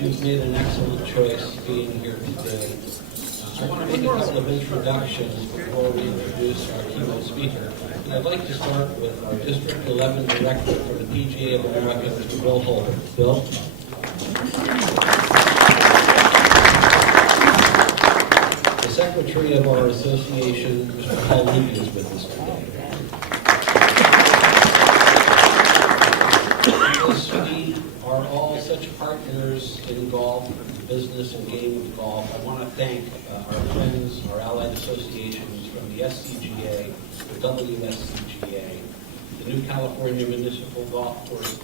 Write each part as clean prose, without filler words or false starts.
You've made an excellent choice being here today. I want to make a couple of introductions before we introduce our keynote speaker. And I'd like to start with our District 11 Director for the PGA of America, Mr. Bill Holder. Bill? The Secretary of our association, Mr. Paul Levy, is with us today. We are all such partners in golf, the business and game of golf. I want to thank our friends, our allied associations from the SCPGA, the WSCGA, the New California Municipal Golf Course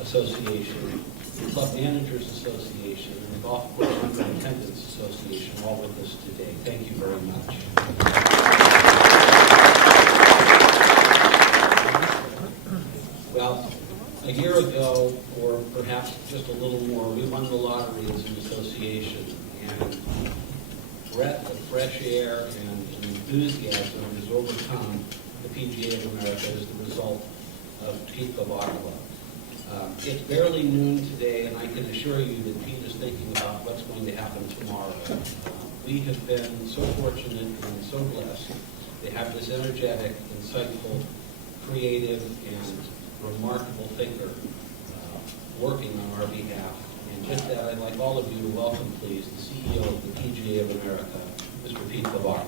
Association, the Club Managers Association, and the Golf Course Superintendents Association, all with us today. Thank you very much. Well, a year ago, or perhaps just a little more, we won the lottery as an association, and breath of fresh air and enthusiasm has overcome the PGA of America as the result of Pete Gavakala. It's barely noon today, and I can assure you that Pete is thinking about what's going to happen tomorrow. We have been so fortunate and so blessed to have this energetic, insightful, creative, and remarkable thinker working on our behalf. And just that, I'd like all of you to welcome, please, the CEO of the PGA of America, Mr. Pete Gavakala.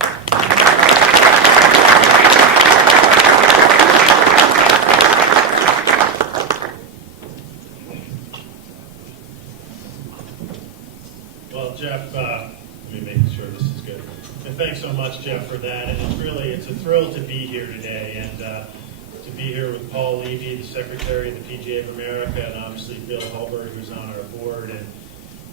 Well, Jeff, let me make sure this is good. And thanks so much, Jeff, for that. And it's a thrill to be here today, and to be here with Paul Levy, the Secretary of the PGA of America, and obviously Bill Holbert, who's on our board, and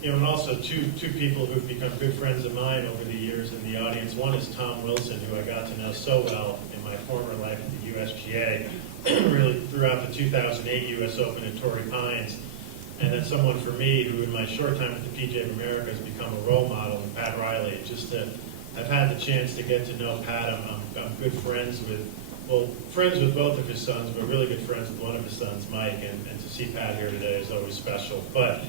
and also two people who've become good friends of mine over the years in the audience. One is Tom Wilson, who I got to know so well in my former life at the USGA, really throughout the 2008 U.S. Open at Torrey Pines. And then someone for me who in my short time at the PGA of America has become a role model, Pat Riley. I've had the chance to get to know Pat. I'm good friends with both of his sons, but really good friends with one of his sons, Mike, and to see Pat here today is always special. But,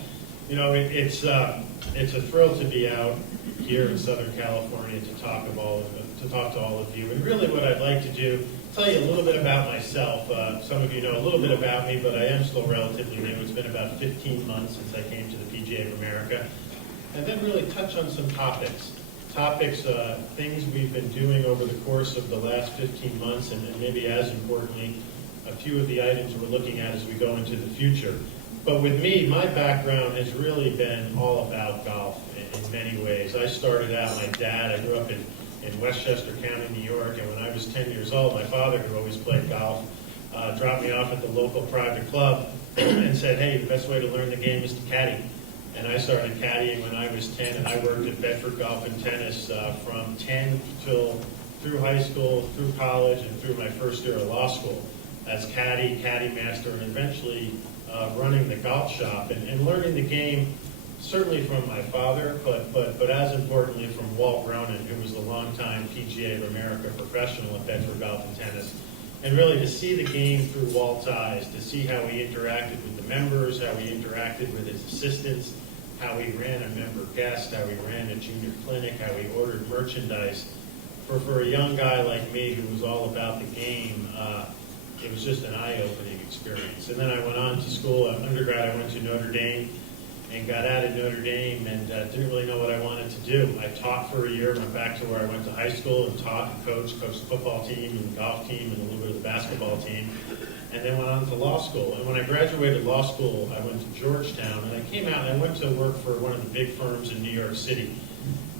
it's a thrill to be out here in Southern California to talk to all of you. And really what I'd like to do, tell you a little bit about myself. Some of you know a little bit about me, but I am still relatively new. It's been about 15 months since I came to the PGA of America. And then really touch on some topics, things we've been doing over the course of the last 15 months, and maybe as importantly, a few of the items we're looking at as we go into the future. But with me, my background has really been all about golf in many ways. I started out, I grew up in Westchester County, New York, and when I was 10 years old, my father, who always played golf, dropped me off at the local private club and said, hey, the best way to learn the game is to caddy. And I started caddying when I was 10, and I worked at Bedford Golf and Tennis from 10 through high school, through college, and through my first year of law school as caddy master, and eventually running the golf shop and learning the game, certainly from my father, but as importantly from Walt Ronan, who was the longtime PGA of America professional at Bedford Golf and Tennis. And really to see the game through Walt's eyes, to see how he interacted with the members, how he interacted with his assistants, how he ran a member guest, how he ran a junior clinic, how he ordered merchandise. For a young guy like me who was all about the game, it was just an eye-opening experience. And then I went on to school. Undergrad, I went to Notre Dame and got out of Notre Dame and didn't really know what I wanted to do. I taught for a year, went back to where I went to high school and taught and coached the football team and the golf team and a little bit of the basketball team, and then went on to law school. And when I graduated law school, I went to Georgetown, and I came out and I went to work for one of the big firms in New York City.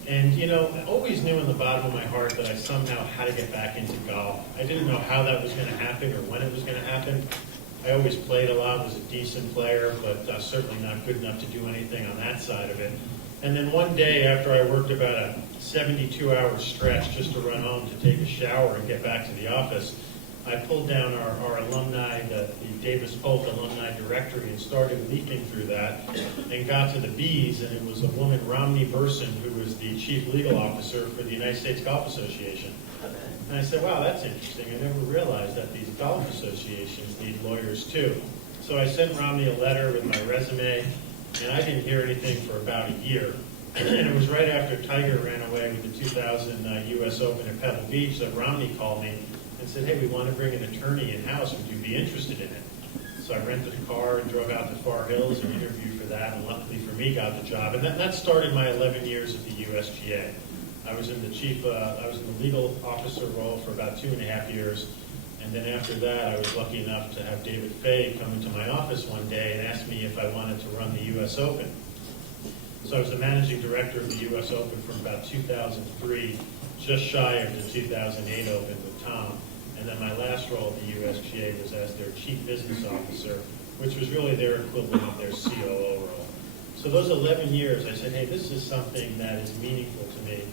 And, I always knew in the bottom of my heart that I somehow had to get back into golf. I didn't know how that was going to happen or when it was going to happen. I always played a lot, was a decent player, but certainly not good enough to do anything on that side of it. And then one day after I worked about a 72-hour stretch just to run home to take a shower and get back to the office, I pulled down our alumni, the Davis Polk alumni directory, and started leafing through that and got to the B's, and it was a woman, Romney Burson, who was the chief legal officer for the United States Golf Association. And I said, wow, that's interesting. I never realized that these golf associations need lawyers too. So I sent Romney a letter with my resume, And I didn't hear anything for about a year. And it was right after Tiger ran away with the 2000 U.S. Open at Pebble Beach that Romney called me and said, hey, we want to bring an attorney in-house. Would you be interested in it? So I rented a car and drove out to Far Hills and interviewed for that, and luckily for me, got the job. And that started my 11 years at the USGA. I was in the legal officer role for about 2.5 years. And then after that, I was lucky enough to have David Fay come into my office one day and ask me if I wanted to run the U.S. Open. So I was the managing director of the U.S. Open from about 2003, just shy of the 2008 Open with Tom. And then my last role at the USGA was as their chief business officer, which was really their equivalent of their COO role. So those 11 years, I said, hey, this is something that is meaningful to me.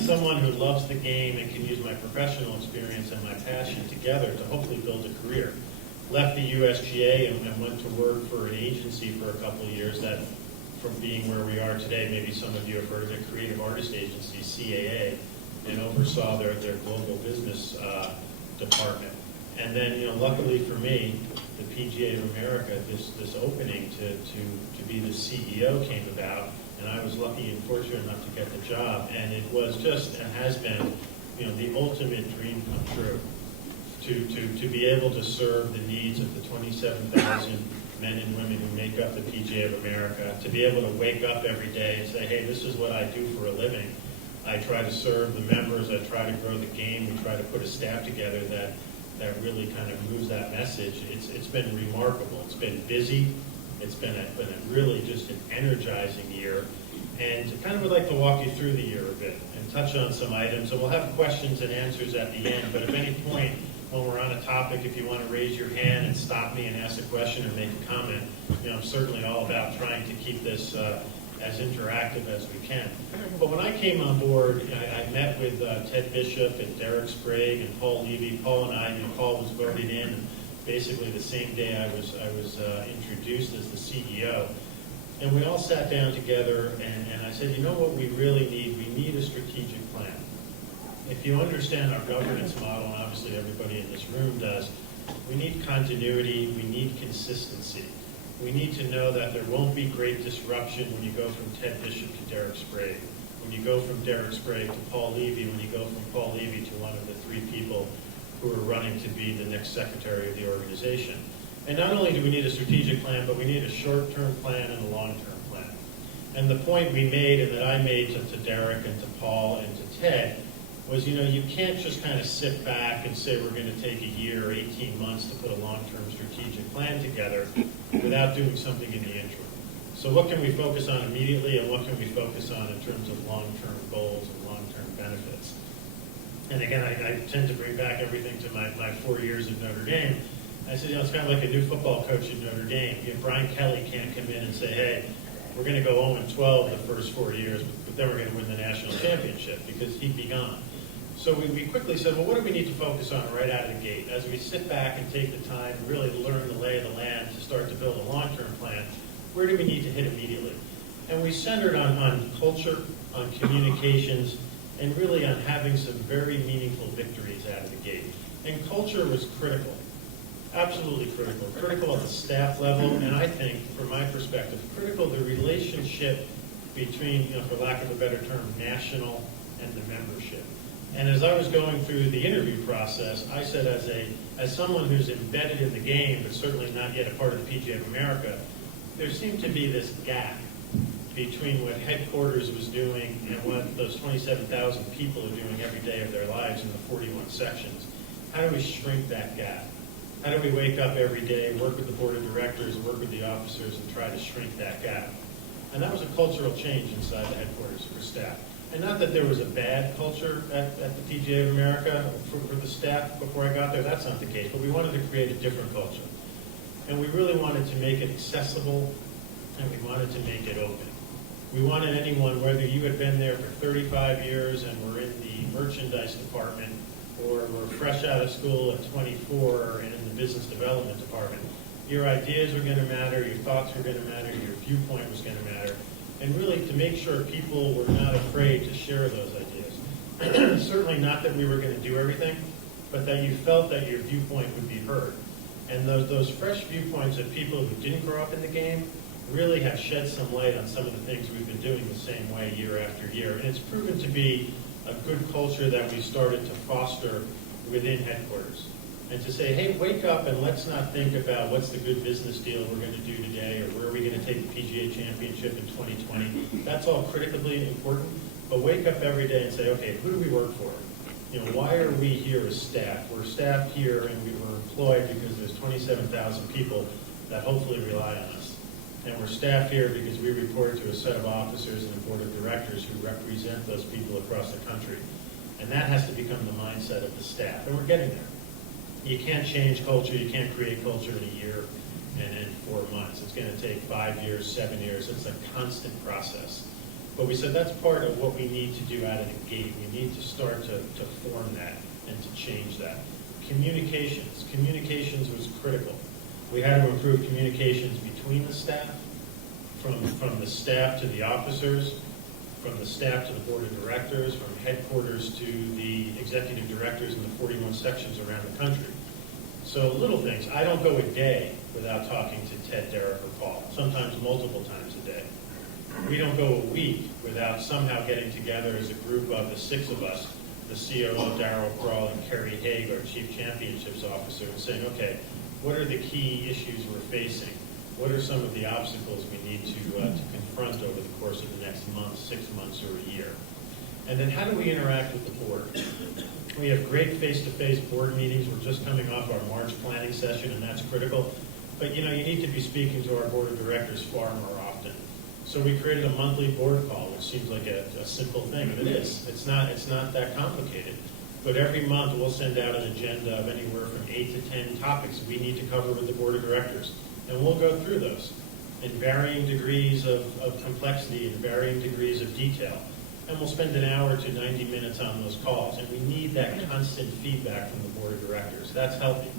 Someone who loves the game and can use my professional experience and my passion together to hopefully build a career. Left the USGA and went to work for an agency for a couple of years that, from being where we are today, maybe some of you have heard of it, Creative Artist Agency, CAA, and oversaw their global business department. And then, luckily for me, the PGA of America, this opening to be the CEO came about. And I was lucky and fortunate enough to get the job, and it was just and has been, the ultimate dream come true. To be able to serve the needs of the 27,000 men and women who make up the PGA of America, to be able to wake up every day and say, hey, this is what I do for a living. I try to serve the members. I try to grow the game. We try to put a staff together that really kind of moves that message. It's been remarkable. It's been busy. It's been a really just an energizing year, and kind of would like to walk you through the year a bit and touch on some items. And we'll have questions and answers at the end, but at any point when we're on a topic, if you want to raise your hand and stop me and ask a question or make a comment, I'm certainly all about trying to keep this as interactive as we can. But when I came on board, I met with Ted Bishop and Derek Sprague and Paul Levy. Paul and I, Paul was voted in basically the same day I was introduced as the CEO. And we all sat down together, and I said, what we really need? We need a strategic plan. If you understand our governance model, and obviously everybody in this room does, we need continuity, we need consistency. We need to know that there won't be great disruption when you go from Ted Bishop to Derek Sprague, when you go from Derek Sprague to Paul Levy, when you go from Paul Levy to one of the three people who are running to be the next secretary of the organization. And not only do we need a strategic plan, but we need a short-term plan and a long-term plan. And the point we made, and that I made to Derek and to Paul and to Ted, was, you can't just kind of sit back and say we're going to take a year or 18 months to put a long-term strategic plan together without doing something in the interim. So what can we focus on immediately, and what can we focus on in terms of long-term goals and long-term benefits? And again, I tend to bring back everything to my 4 years at Notre Dame. I said, it's kind of like a new football coach at Notre Dame. Brian Kelly can't come in and say, hey, we're going to go 0-12 the first 4 years, but then we're going to win the national championship, because he'd be gone. So we quickly said, well, what do we need to focus on right out of the gate? As we sit back and take the time and really learn the lay of the land to start to build a long-term plan, where do we need to hit immediately? And we centered on culture, on communications, and really on having some very meaningful victories out of the gate. And culture was critical, absolutely critical. Critical at the staff level, and I think, from my perspective, critical the relationship between, for lack of a better term, national and the membership. And as I was going through the interview process, I said, as someone who's embedded in the game, but certainly not yet a part of the PGA of America, there seemed to be this gap between what headquarters was doing and what those 27,000 people are doing every day of their lives in the 41 sections. How do we shrink that gap? How do we wake up every day, work with the board of directors, work with the officers, and try to shrink that gap? And that was a cultural change inside the headquarters for staff. And not that there was a bad culture at the PGA of America for the staff before I got there. That's not the case. But we wanted to create a different culture. And we really wanted to make it accessible, and we wanted to make it open. We wanted anyone, whether you had been there for 35 years and were in the merchandise department, or were fresh out of school at 24 and in the business development department, your ideas were going to matter, your thoughts were going to matter, your viewpoint was going to matter, and really to make sure people were not afraid to share those ideas. Certainly not that we were going to do everything, but that you felt that your viewpoint would be heard. And those fresh viewpoints of people who didn't grow up in the game really have shed some light on some of the things we've been doing the same way year after year. And it's proven to be a good culture that we started to foster within headquarters. And to say, hey, wake up and let's not think about what's the good business deal we're going to do today or where are we going to take the PGA Championship in 2020. That's all critically important. But wake up every day and say, okay, who do we work for? Why are we here as staff? We're staff here and we were employed because there's 27,000 people that hopefully rely on us. And we're staff here because we report to a set of officers and a board of directors who represent those people across the country. And that has to become the mindset of the staff. And we're getting there. You can't change culture, you can't create culture in a year and in 4 months. It's going to take 5 years, 7 years. It's a constant process. But we said that's part of what we need to do out of the gate. We need to start to form that and to change that. Communications. Communications was critical. We had to improve communications between the staff, from the staff to the officers, from the staff to the board of directors, from headquarters to the executive directors in the 41 sections around the country. So little things. I don't go a day without talking to Ted, Derek, or Paul, sometimes multiple times a day. We don't go a week without somehow getting together as a group of the 6 of us, the COO, Darryl Crawl, and Kerry Haig, our Chief Championships Officer, and saying, okay, what are the key issues we're facing? What are some of the obstacles we need to confront over the course of the next month, 6 months, or a year? And then how do we interact with the board? We have great face-to-face board meetings. We're just coming off our March planning session, and that's critical. But you need to be speaking to our board of directors far more often. So we created a monthly board call, which seems like a simple thing, and it is. It's not that complicated. But every month we'll send out an agenda of anywhere from 8 to 10 topics we need to cover with the board of directors. And we'll go through those in varying degrees of complexity and varying degrees of detail. And we'll spend an hour to 90 minutes on those calls. And we need that constant feedback from the board of directors. That's healthy.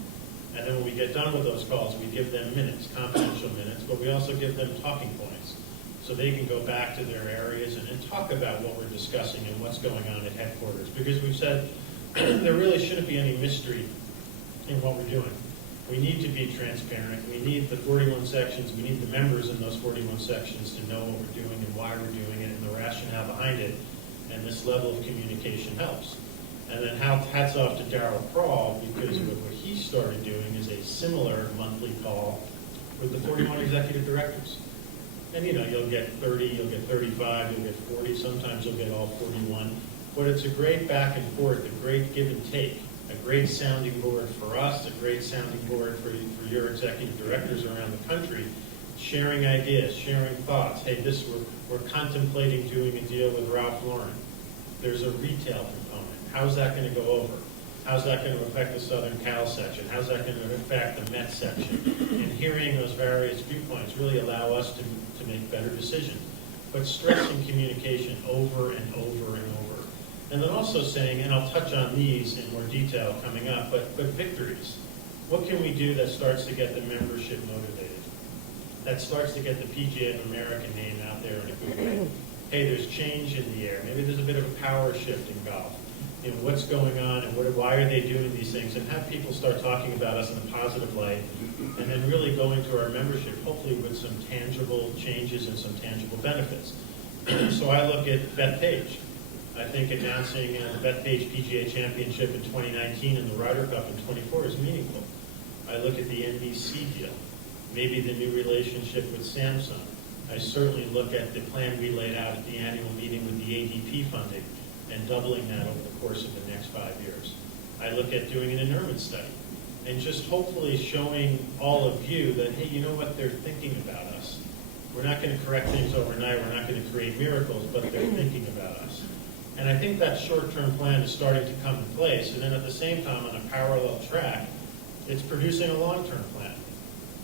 And then when we get done with those calls, we give them minutes, confidential minutes, but we also give them talking points so they can go back to their areas and talk about what we're discussing and what's going on at headquarters. Because we've said there really shouldn't be any mystery in what we're doing. We need to be transparent. We need the 41 sections. We need the members in those 41 sections to know what we're doing and why we're doing it and the rationale behind it. And this level of communication helps. And then hats off to Darryl Crawl, because what he started doing is a similar monthly call with the 41 executive directors. And you'll get 30, you'll get 35, you'll get 40, sometimes you'll get all 41. But it's a great back and forth, a great give and take, a great sounding board for us, a great sounding board for your executive directors around the country, sharing ideas, sharing thoughts. Hey, we're contemplating doing a deal with Ralph Lauren. There's a retail component. How's that going to go over? How's that going to affect the Southern Cal section? How's that going to affect the Met section? And hearing those various viewpoints really allow us to make better decisions. But stressing communication over and over and over. And then also saying, and I'll touch on these in more detail coming up, but victories. What can we do that starts to get the membership motivated? That starts to get the PGA of America name out there in a good way. Hey, there's change in the air. Maybe there's a bit of a power shift in golf. What's going on and why are they doing these things? And have people start talking about us in a positive light, and then really going to our membership, hopefully with some tangible changes and some tangible benefits. So I look at Bethpage. I think announcing the Bethpage PGA Championship in 2019 and the Ryder Cup in 24 is meaningful. I look at the NBC deal, maybe the new relationship with Samsung. I certainly look at the plan we laid out at the annual meeting with the ADP funding and doubling that over the course of the next 5 years. I look at doing an inurement study and just hopefully showing all of you that, hey, you know what, they're thinking about us. We're not going to correct things overnight. We're not going to create miracles, but they're thinking about us. And I think that short-term plan is starting to come in place. And then at the same time, on a parallel track, it's producing a long-term plan.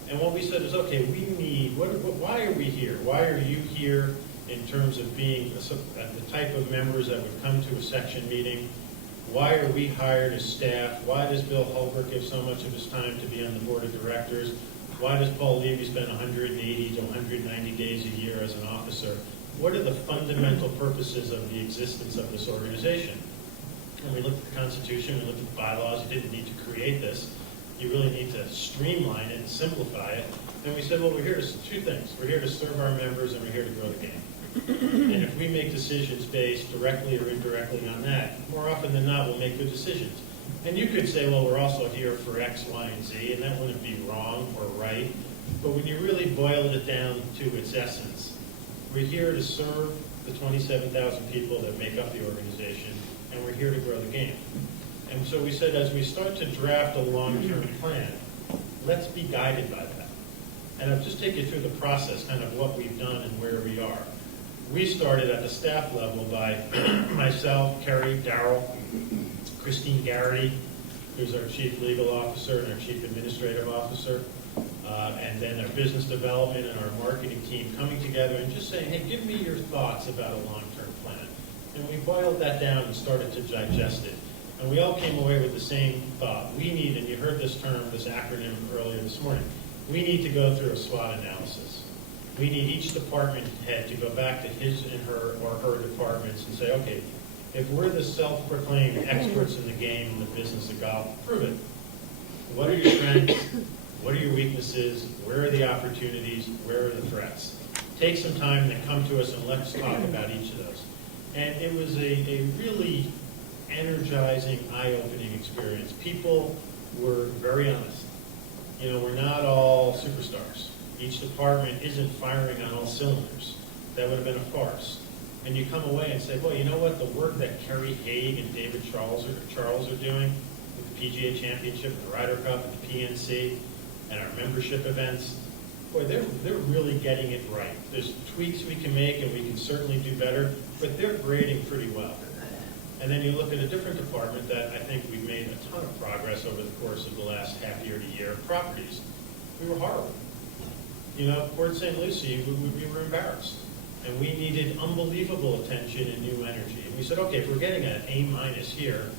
And what we said is, okay, we need, why are we here? Why are you here in terms of being the type of members that would come to a section meeting? Why are we hired as staff? Why does Bill Hulbert give so much of his time to be on the board of directors? Why does Paul Levy spend 180 to 190 days a year as an officer? What are the fundamental purposes of the existence of this organization? And we looked at the Constitution, we looked at the bylaws. You didn't need to create this. You really need to streamline it and simplify it. And we said, well, we're here to two things. We're here to serve our members, and we're here to grow the game. And if we make decisions based directly or indirectly on that, more often than not, we'll make good decisions. And you could say, well, we're also here for X, Y, and Z, and that wouldn't be wrong or right. But when you really boil it down to its essence, we're here to serve the 27,000 people that make up the organization, and we're here to grow the game. And so we said, as we start to draft a long-term plan, let's be guided by that. And I'll just take you through the process, kind of what we've done and where we are. We started at the staff level by myself, Kerry, Darrell, Christine Garrity, who's our Chief Legal Officer and our Chief Administrative Officer, and then our business development and our marketing team coming together and just saying, hey, give me your thoughts about a long-term plan. And we boiled that down and started to digest it. And we all came away with the same thought. We need, and you heard this term, this acronym earlier this morning, we need to go through a SWOT analysis. We need each department head to go back to his and her or her departments and say, okay, if we're the self-proclaimed experts in the game, in the business of golf, prove it. What are your strengths? What are your weaknesses? Where are the opportunities? Where are the threats? Take some time and come to us and let's talk about each of those. And it was a really energizing, eye-opening experience. People were very honest. You know, we're not all superstars. Each department isn't firing on all cylinders. That would have been a farce. And you come away and say, well, you know what? The work that Kerry Haig and David Charles are doing with the PGA Championship, the Ryder Cup, and the PNC, and our membership events, boy, they're really getting it right. There's tweaks we can make, and we can certainly do better, but they're grading pretty well. And then you look at a different department that I think we've made a ton of progress over the course of the last half year to year, properties. We were horrible. You know, Port St. Lucie, we were embarrassed. And we needed unbelievable attention and new energy. And we said, okay, if we're getting an A- here,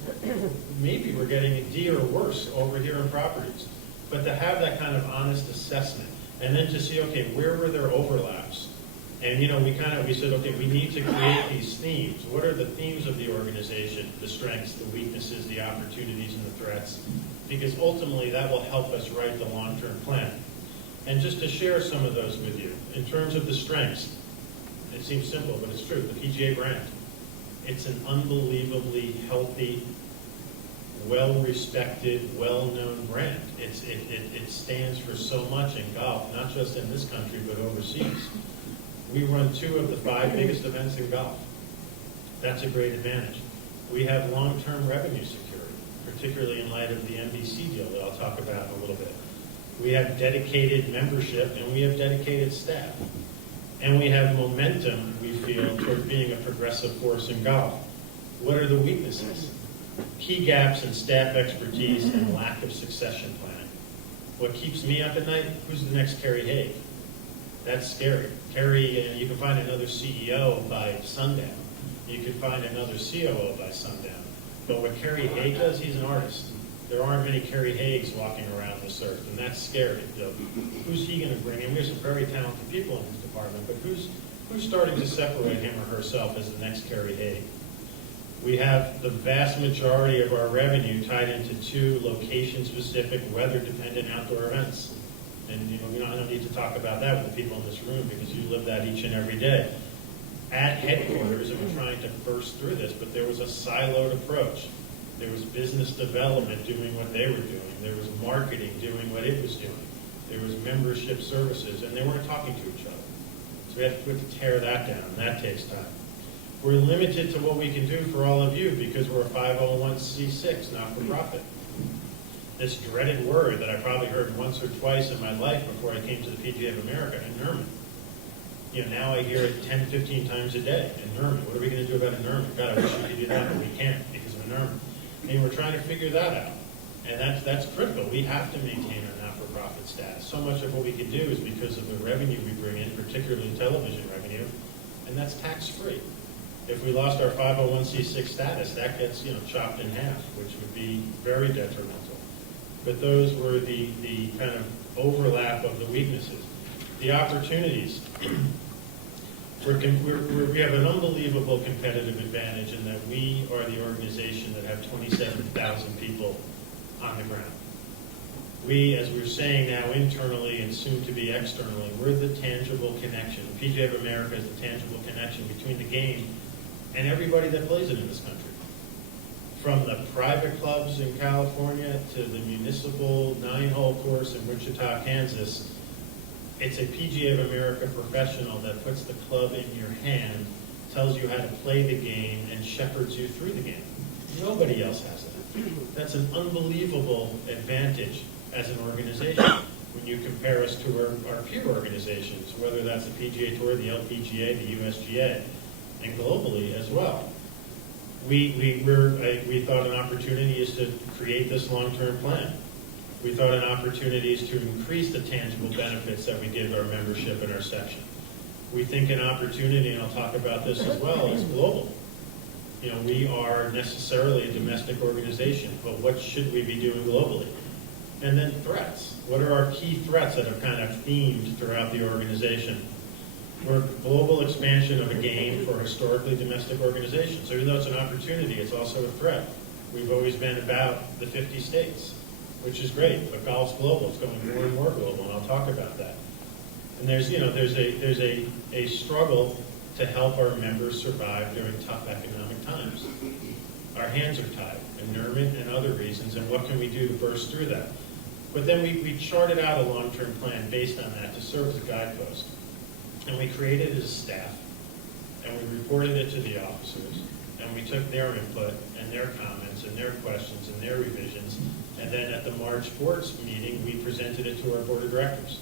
maybe we're getting a D or worse over here in properties. But to have that kind of honest assessment, and then to see, okay, where were there overlaps? And, you know, we said, okay, we need to create these themes. What are the themes of the organization, the strengths, the weaknesses, the opportunities, and the threats? Because ultimately that will help us write the long-term plan. And just to share some of those with you, in terms of the strengths, it seems simple, but it's true, the PGA brand. It's an unbelievably healthy, well-respected, well-known brand. It stands for so much in golf, not just in this country, but overseas. We run 2 of the 5 biggest events in golf. That's a great advantage. We have long-term revenue security, particularly in light of the NBC deal that I'll talk about in a little bit. We have dedicated membership, and we have dedicated staff. And we have momentum, we feel, toward being a progressive force in golf. What are the weaknesses? Key gaps in staff expertise and lack of succession planning. What keeps me up at night? Who's the next Kerry Haig? That's scary. Kerry, you can find another CEO by sundown. You can find another COO by sundown. But what Kerry Haig does, he's an artist. There aren't many Kerry Haigs walking around this earth, and that's scary. So who's he going to bring in? We have some very talented people in his department, but who's starting to separate him or herself as the next Kerry Haig? We have the vast majority of our revenue tied into 2 location-specific, weather-dependent outdoor events. And you know, I don't need to talk about that with the people in this room because you live that each and every day. At headquarters, and we're trying to burst through this, but there was a siloed approach. There was business development doing what they were doing. There was marketing doing what it was doing. There was membership services, and they weren't talking to each other. So we have to tear that down, and that takes time. We're limited to what we can do for all of you because we're a 501c6, not-for-profit. This dreaded word that I probably heard once or twice in my life before I came to the PGA of America, inermine. You know, now I hear it 10, 15 times a day, inermine. What are we going to do about inermine? God, I wish we could do that, but we can't because of inermine. And we're trying to figure that out. And that's critical. We have to maintain our not-for-profit status. So much of what we can do is because of the revenue we bring in, particularly television revenue, and that's tax-free. If we lost our 501c6 status, that gets, chopped in half, which would be very detrimental. But those were the kind of overlap of the weaknesses. The opportunities. We have an unbelievable competitive advantage in that we are the organization that have 27,000 people on the ground. We, as we're saying now internally and soon to be externally, we're the tangible connection. The PGA of America is the tangible connection between the game and everybody that plays it in this country. From the private clubs in California to the municipal 9-hole course in Wichita, Kansas, it's a PGA of America professional that puts the club in your hand, tells you how to play the game, and shepherds you through the game. Nobody else has that. That's an unbelievable advantage as an organization when you compare us to our peer organizations, whether that's the PGA Tour, the LPGA, the USGA, and globally as well. We thought an opportunity is to create this long-term plan. We thought an opportunity is to increase the tangible benefits that we give our membership and our section. We think an opportunity, and I'll talk about this as well, is global. You know, we are necessarily a domestic organization, but what should we be doing globally? And then threats. What are our key threats that have kind of themed throughout the organization? We're global expansion of a game for historically domestic organizations. So even though it's an opportunity, it's also a threat. We've always been about the 50 states, which is great, but golf's global. It's going more and more global, and I'll talk about that. And there's a struggle to help our members survive during tough economic times. Our hands are tied, inermment and other reasons, and what can we do to burst through that? But then we charted out a long-term plan based on that to serve as a guidepost. And we created it as staff, and we reported it to the officers, and we took their input and their comments and their questions and their revisions, and then at the March board's meeting, we presented it to our board of directors.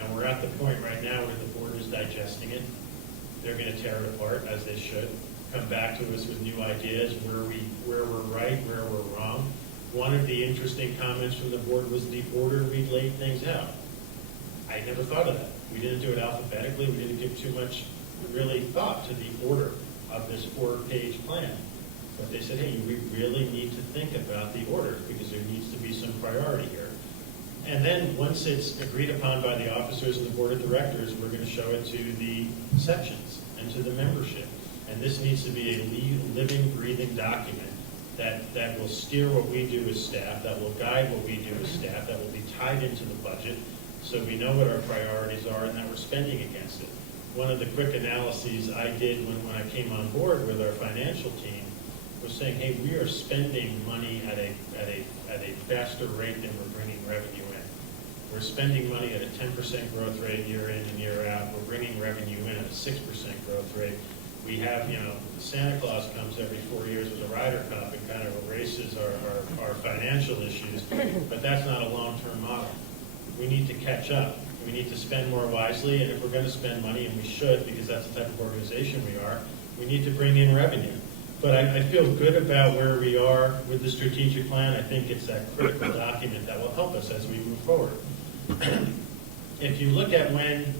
And we're at the point right now where the board is digesting it. They're going to tear it apart, as they should, come back to us with new ideas, where we're right, where we're wrong. One of the interesting comments from the board was the order we laid things out. I never thought of that. We didn't do it alphabetically. We didn't give too much really thought to the order of this 4-page plan. But they said, hey, we really need to think about the order because there needs to be some priority here. And then once it's agreed upon by the officers and the board of directors, we're going to show it to the sections and to the membership. And this needs to be a living, breathing document that will steer what we do as staff, that will guide what we do as staff, that will be tied into the budget so we know what our priorities are and that we're spending against it. One of the quick analyses I did when I came on board with our financial team was saying, hey, we are spending money at a faster rate than we're bringing revenue in. We're spending money at a 10% growth rate year in and year out. We're bringing revenue in at a 6% growth rate. We have, Santa Claus comes every 4 years with a Ryder Cup and kind of erases our financial issues, but that's not a long-term model. We need to catch up. We need to spend more wisely, and if we're going to spend money, and we should because that's the type of organization we are, we need to bring in revenue. But I feel good about where we are with the strategic plan. I think it's that critical document that will help us as we move forward. If you look at when,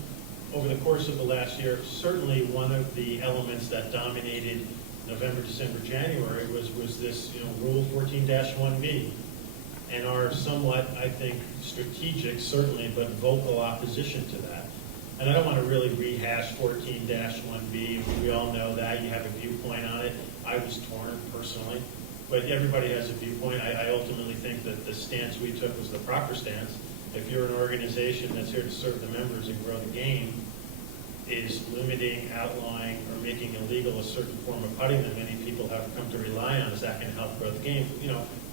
over the course of the last year, certainly one of the elements that dominated November, December, January was this Rule 14-1B. And our somewhat, I think, strategic, certainly, but vocal opposition to that. And I don't want to really rehash 14-1B. We all know that. You have a viewpoint on it. I was torn, personally. But everybody has a viewpoint. I ultimately think that the stance we took was the proper stance. If you're an organization that's here to serve the members and grow the game, is limiting, outlawing, or making illegal a certain form of putting that many people have come to rely on, is that going to help grow the game?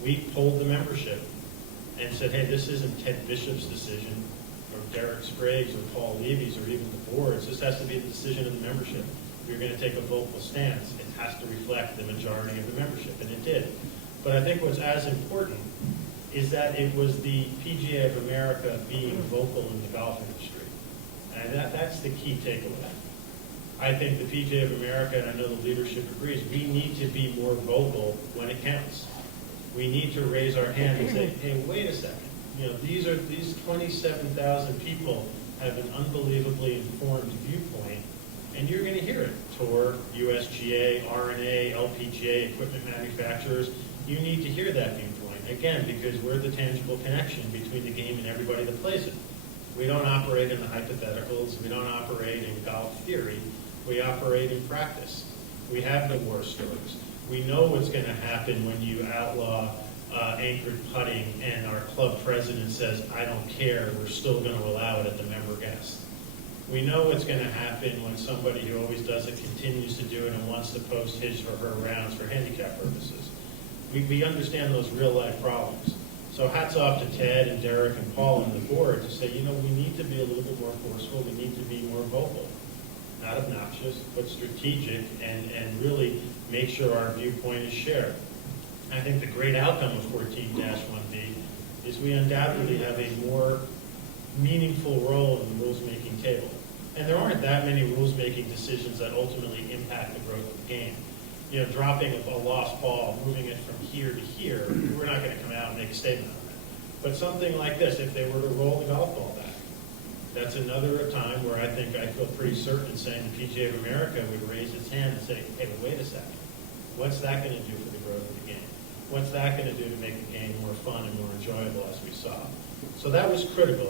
We polled the membership and said, hey, this isn't Ted Bishop's decision, or Derek Sprague's, or Paul Levy's, or even the board's. This has to be the decision of the membership. If you're going to take a vocal stance, it has to reflect the majority of the membership, and it did. But I think what's as important is that it was the PGA of America being vocal in the golf industry. And that's the key takeaway. I think the PGA of America, and I know the leadership agrees, we need to be more vocal when it counts. We need to raise our hand and say, hey, wait a second. These 27,000 people have an unbelievably informed viewpoint, and you're going to hear it. Tour, USGA, RNA, LPGA, equipment manufacturers, you need to hear that viewpoint. Again, because we're the tangible connection between the game and everybody that plays it. We don't operate in the hypotheticals. We don't operate in golf theory. We operate in practice. We have the war stories. We know what's going to happen when you outlaw anchored putting, and our club president says, I don't care, we're still going to allow it at the member guest. We know what's going to happen when somebody who always does it continues to do it and wants to post his or her rounds for handicap purposes. We understand those real life problems. So hats off to Ted and Derek and Paul and the board to say, we need to be a little bit more forceful, we need to be more vocal. Not obnoxious, but strategic, and really make sure our viewpoint is shared. I think the great outcome of 14-1B is we undoubtedly have a more meaningful role in the rules-making table. And there aren't that many rules-making decisions that ultimately impact the growth of the game. Dropping a lost ball, moving it from here to here, we're not going to come out and make a statement on that. But something like this, if they were to roll the golf ball back, that's another time where I feel pretty certain saying the PGA of America would raise its hand and say, hey, wait a second. What's that going to do for the growth of the game? What's that going to do to make the game more fun and more enjoyable, as we saw? So that was critical.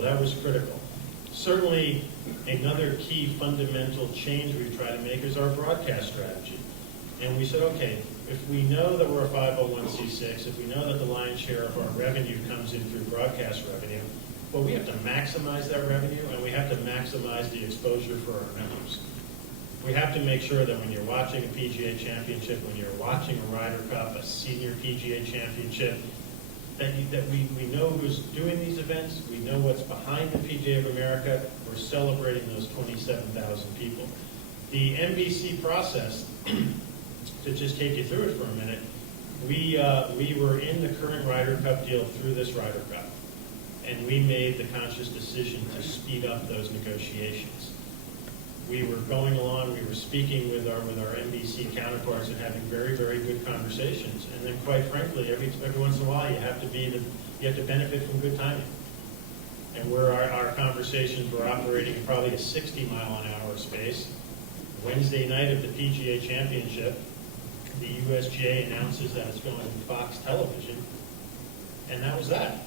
Certainly, another key fundamental change we try to make is our broadcast strategy. And we said, okay, if we know that we're a 501c6, if we know that the lion's share of our revenue comes in through broadcast revenue, well, we have to maximize that revenue, and we have to maximize the exposure for our members. We have to make sure that when you're watching a PGA championship, when you're watching a Ryder Cup, a senior PGA championship, that we know who's doing these events, we know what's behind the PGA of America, we're celebrating those 27,000 people. The NBC process, to just take you through it for a minute, we were in the current Ryder Cup deal through this Ryder Cup, and we made the conscious decision to speed up those negotiations. We were going along, we were speaking with our NBC counterparts and having very, very good conversations. And then, quite frankly, every once in a while, you have to benefit from good timing. And where our conversations were operating in probably a 60-mile-an-hour space, Wednesday night of the PGA Championship, the USGA announces that it's going to Fox Television, and that was that.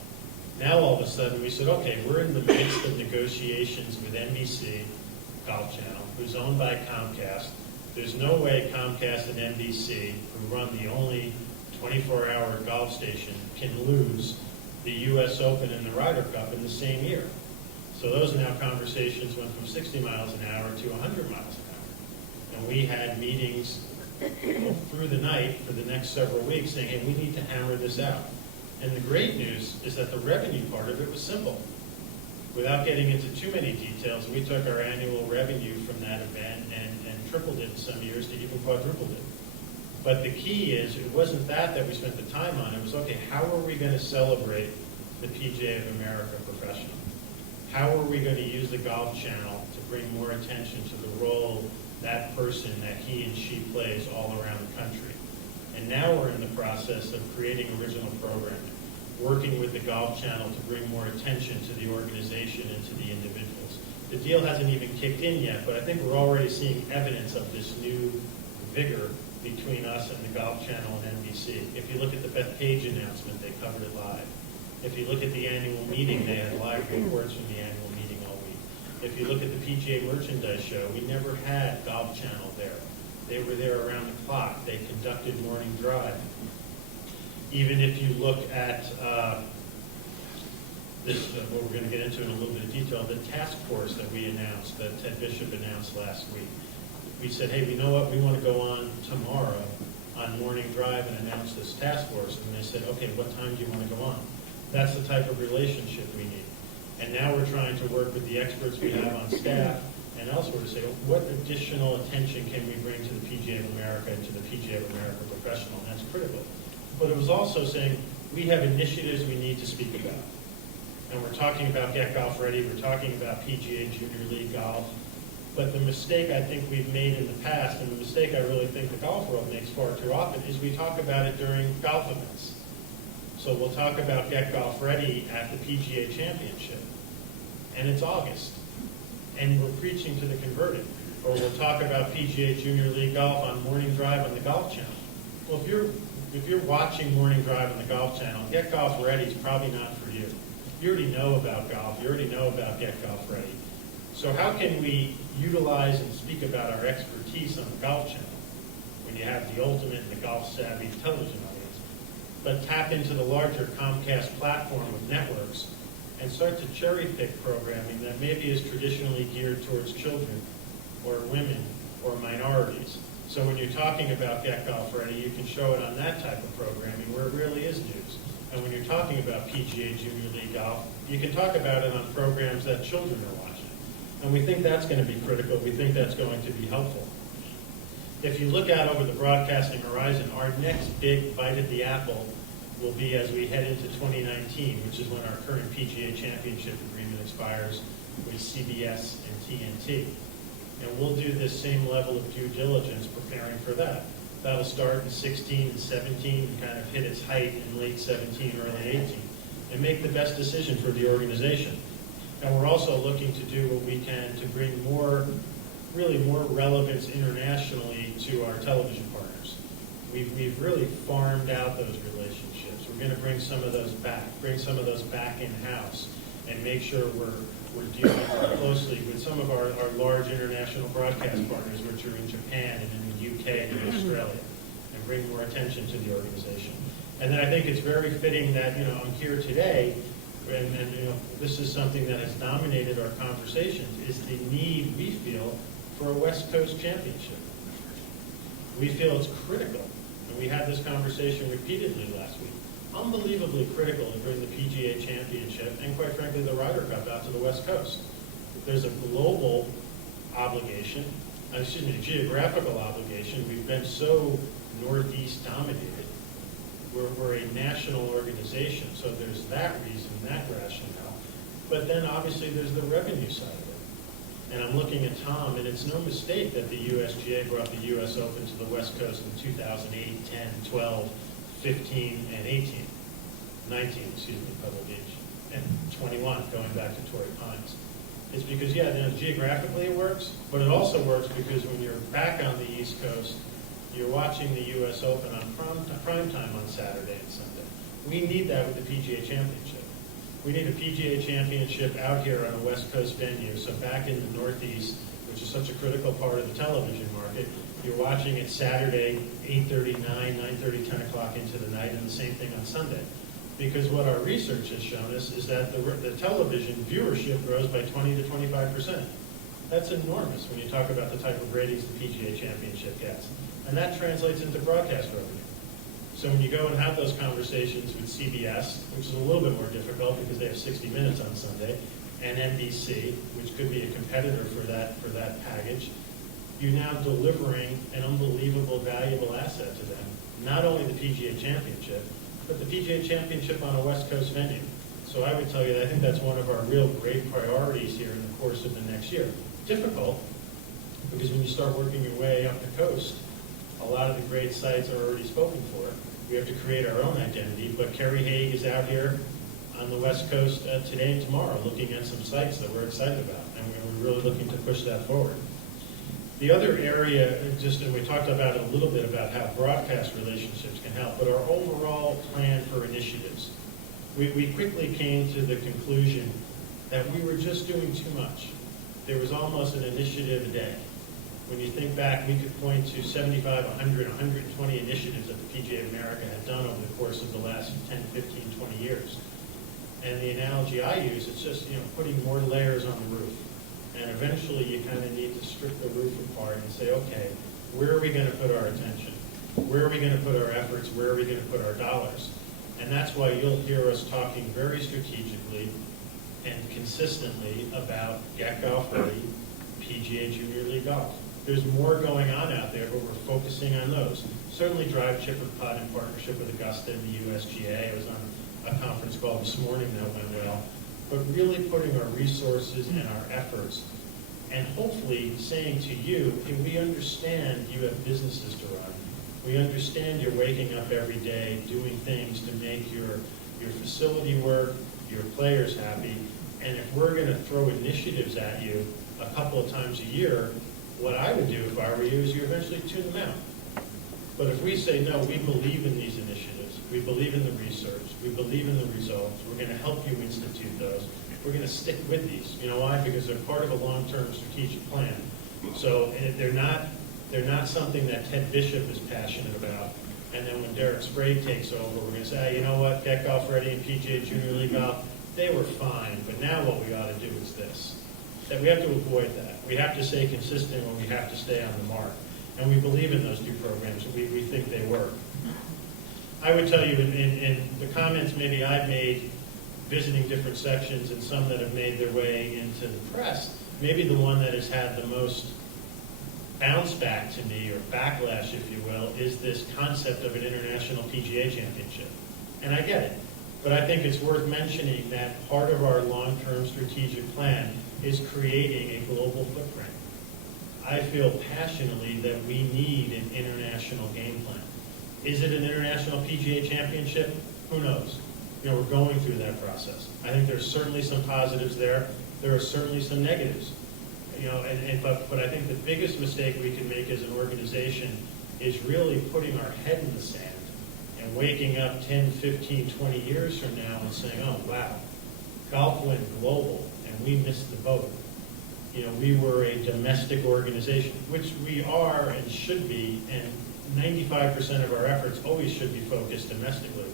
Now, all of a sudden, we said, okay, we're in the midst of negotiations with NBC, Golf Channel, who's owned by Comcast. There's no way Comcast and NBC, who run the only 24-hour golf station, can lose the U.S. Open and the Ryder Cup in the same year. So those now conversations went from 60 miles an hour to 100 miles an hour. And we had meetings through the night for the next several weeks saying, hey, we need to hammer this out. And the great news is that the revenue part of it was simple. Without getting into too many details, we took our annual revenue from that event and tripled it in some years to even quadrupled it. But the key is, it wasn't that we spent the time on. It was, okay, how are we going to celebrate the PGA of America professional? How are we going to use the Golf Channel to bring more attention to the role that person, that he and she plays all around the country? And now we're in the process of creating original programming, working with the Golf Channel to bring more attention to the organization and to the individuals. The deal hasn't even kicked in yet, but I think we're already seeing evidence of this new vigor between us and the Golf Channel and NBC. If you look at the Beth Page announcement, they covered it live. If you look at the annual meeting, they had live reports from the annual meeting all week. If you look at the PGA Merchandise Show, we never had Golf Channel there. They were there around the clock. They conducted morning drive. Even if you look at this, what we're going to get into in a little bit of detail, the task force that we announced, that Ted Bishop announced last week. We said, hey, you know what, we want to go on tomorrow on morning drive and announce this task force. And they said, okay, what time do you want to go on? That's the type of relationship we need. And now we're trying to work with the experts we have on staff and elsewhere to say, what additional attention can we bring to the PGA of America and to the PGA of America professional? And that's critical. But it was also saying, we have initiatives we need to speak about. And we're talking about Get Golf Ready, we're talking about PGA Junior League Golf. But the mistake I think we've made in the past, and the mistake I really think the golf world makes far too often, is we talk about it during golf events. So we'll talk about Get Golf Ready at the PGA Championship, and it's August, and we're preaching to the converted. Or we'll talk about PGA Junior League Golf on Morning Drive on the Golf Channel. Well, if you're watching Morning Drive on the Golf Channel, Get Golf Ready is probably not for you. You already know about golf. You already know about Get Golf Ready. So how can we utilize and speak about our expertise on the Golf Channel when you have the ultimate and the golf-savvy television audience? but tap into the larger Comcast platform of networks and start to cherry pick programming that maybe is traditionally geared towards children or women or minorities. So when you're talking about Get Golf Ready, you can show it on that type of programming where it really is news. And when you're talking about PGA Junior League Golf, you can talk about it on programs that children are watching. And we think that's going to be critical. We think that's going to be helpful. If you look out over the broadcasting horizon, our next big bite at the apple will be as we head into 2019, which is when our current PGA Championship agreement expires with CBS and TNT. And we'll do this same level of due diligence preparing for that. That'll start in 16 and 17 and kind of hit its height in late 17, early 18, and make the best decision for the organization. And we're also looking to do what we can to bring more relevance internationally to our television partners. We've really farmed out those relationships. We're going to bring some of those back in-house, and make sure we're dealing closely with some of our large international broadcast partners, which are in Japan and in the UK and in Australia, and bring more attention to the organization. And then I think it's very fitting that, I'm here today, and this is something that has dominated our conversations, is the need we feel for a West Coast championship. We feel it's critical, and we had this conversation repeatedly last week. Unbelievably critical to bring the PGA Championship and, quite frankly, the Ryder Cup out to the West Coast. There's a global obligation, a geographical obligation. We've been so Northeast dominated. We're a national organization, so there's that reason, that rationale. But then, obviously, there's the revenue side of it. And I'm looking at Tom, and it's no mistake that the USGA brought the U.S. Open to the West Coast in 2008, 10, 12, 15, and 18. 19, Pebble Beach, and 21, going back to Torrey Pines. It's because, geographically it works, but it also works because when you're back on the East Coast, you're watching the U.S. Open on prime time on Saturday and Sunday. We need that with the PGA Championship. We need a PGA Championship out here on a West Coast venue, so back in the Northeast, which is such a critical part of the television market, you're watching it Saturday, 8:30, 9:30, 10 o'clock into the night, and the same thing on Sunday. Because what our research has shown us is that the television viewership grows by 20 to 25%. That's enormous when you talk about the type of ratings the PGA Championship gets. And that translates into broadcast revenue. So when you go and have those conversations with CBS, which is a little bit more difficult because they have 60 Minutes on Sunday, and NBC, which could be a competitor for that package, you're now delivering an unbelievable, valuable asset to them. Not only the PGA Championship, but the PGA Championship on a West Coast venue. So I would tell you that I think that's one of our real great priorities here in the course of the next year. Difficult, because when you start working your way up the coast, a lot of the great sites are already spoken for. We have to create our own identity, but Kerry Haig is out here on the West Coast today and tomorrow looking at some sites that we're excited about, and we're really looking to push that forward. The other area, and we talked about it a little bit about how broadcast relationships can help, but our overall plan for initiatives. We quickly came to the conclusion that we were just doing too much. There was almost an initiative a day. When you think back, we could point to 75, 100, 120 initiatives that the PGA of America had done over the course of the last 10, 15, 20 years. And the analogy I use, it's just putting more layers on the roof. And eventually you kind of need to strip the roof apart and say, okay, where are we going to put our attention? Where are we going to put our efforts? Where are we going to put our dollars? And that's why you'll hear us talking very strategically and consistently about Get Golf Ready, PGA Junior League Golf. There's more going on out there, but we're focusing on those. Certainly Drive, Chip, and Putt in partnership with Augusta and the USGA. I was on a conference call this morning that went well. But really putting our resources and our efforts, and hopefully saying to you, hey, we understand you have businesses to run. We understand you're waking up every day doing things to make your facility work, your players happy, and if we're going to throw initiatives at you a couple of times a year, what I would do if I were you is you eventually tune them out. But if we say, no, we believe in these initiatives, we believe in the research, we believe in the results, we're going to help you institute those, we're going to stick with these. You know why? Because they're part of a long-term strategic plan. So they're not something that Ted Bishop is passionate about, And then when Derek Sprague takes over, we're going to say, hey, you know what, Get Golf Ready and PGA Junior League Golf, they were fine, but now what we ought to do is this. That we have to avoid that. We have to stay consistent when we have to stay on the mark. And we believe in those two programs. We think they work. I would tell you in the comments maybe I've made visiting different sections and some that have made their way into the press, maybe the one that has had the most bounce back to me, or backlash, if you will, is this concept of an international PGA championship. And I get it. But I think it's worth mentioning that part of our long-term strategic plan is creating a global footprint. I feel passionately that we need an international game plan. Is it an international PGA championship? Who knows? We're going through that process. I think there's certainly some positives there. There are certainly some negatives. But I think the biggest mistake we can make as an organization is really putting our head in the sand and waking up 10, 15, 20 years from now and saying, oh, wow, golf went global and we missed the boat. We were a domestic organization, which we are and should be, and 95% of our efforts always should be focused domestically.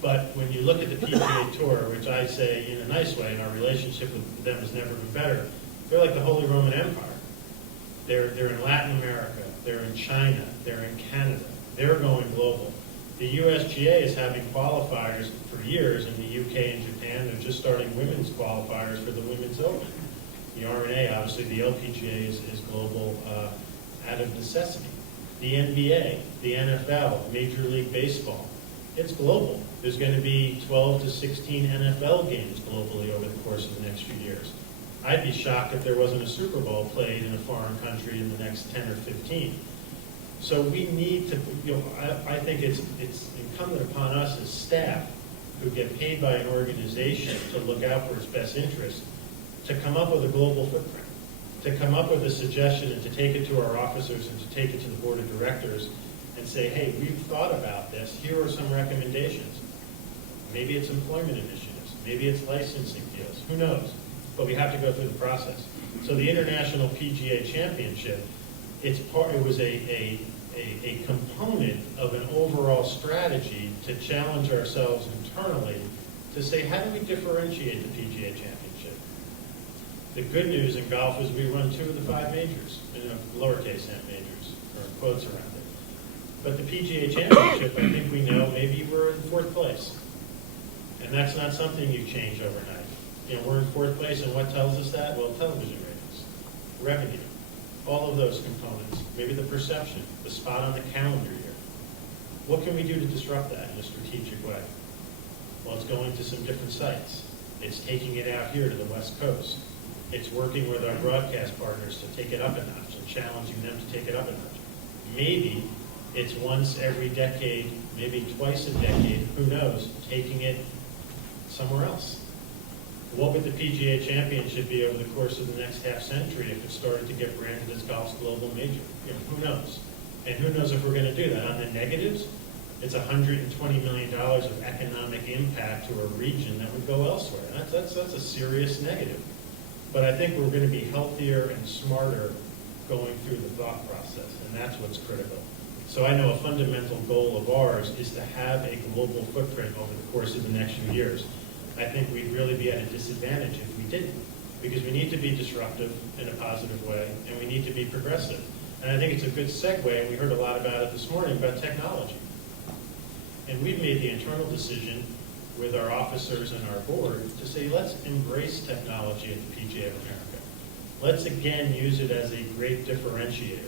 But when you look at the PGA Tour, which I say in a nice way, and our relationship with them has never been better, they're like the Holy Roman Empire. They're in Latin America, they're in China, they're in Canada, they're going global. The USGA is having qualifiers for years in the UK and Japan. They're just starting women's qualifiers for the Women's Open. The R&A, obviously the LPGA is global out of necessity. The NBA, the NFL, Major League Baseball, it's global. There's going to be 12 to 16 NFL games globally over the course of the next few years. I'd be shocked if there wasn't a Super Bowl played in a foreign country in the next 10 or 15. So we need to, I think it's incumbent upon us as staff who get paid by an organization to look out for its best interests, to come up with a global footprint, to come up with a suggestion and to take it to our officers and to take it to the board of directors and say, hey, we've thought about this. Here are some recommendations. Maybe it's employment initiatives. Maybe it's licensing deals. Who knows? But we have to go through the process. So the International PGA Championship, it was a component of an overall strategy to challenge ourselves internally to say, how do we differentiate the PGA Championship? The good news in golf is we run 2 of the 5 majors, lowercase m majors, or quotes around it. But the PGA Championship, I think we know, maybe we're in 4th place. And that's not something you change overnight. We're in 4th place, and what tells us that? Well, television ratings, revenue, all of those components, maybe the perception, the spot on the calendar year. What can we do to disrupt that in a strategic way? Well, it's going to some different sites. It's taking it out here to the West Coast. It's working with our broadcast partners to take it up a notch and challenging them to take it up a notch. Maybe it's once every decade, maybe twice a decade, who knows, taking it somewhere else. What would the PGA Championship be over the course of the next half century if it started to get branded as golf's global major? Who knows? And who knows if we're going to do that? On the negatives, it's $120 million of economic impact to a region that would go elsewhere. That's a serious negative. But I think we're going to be healthier and smarter going through the thought process, and that's what's critical. So I know a fundamental goal of ours is to have a global footprint over the course of the next few years. I think we'd really be at a disadvantage if we didn't, because we need to be disruptive in a positive way, and we need to be progressive. And I think it's a good segue, and we heard a lot about it this morning, about technology. And we've made the internal decision with our officers and our board to say, let's embrace technology at the PGA of America. Let's again use it as a great differentiator.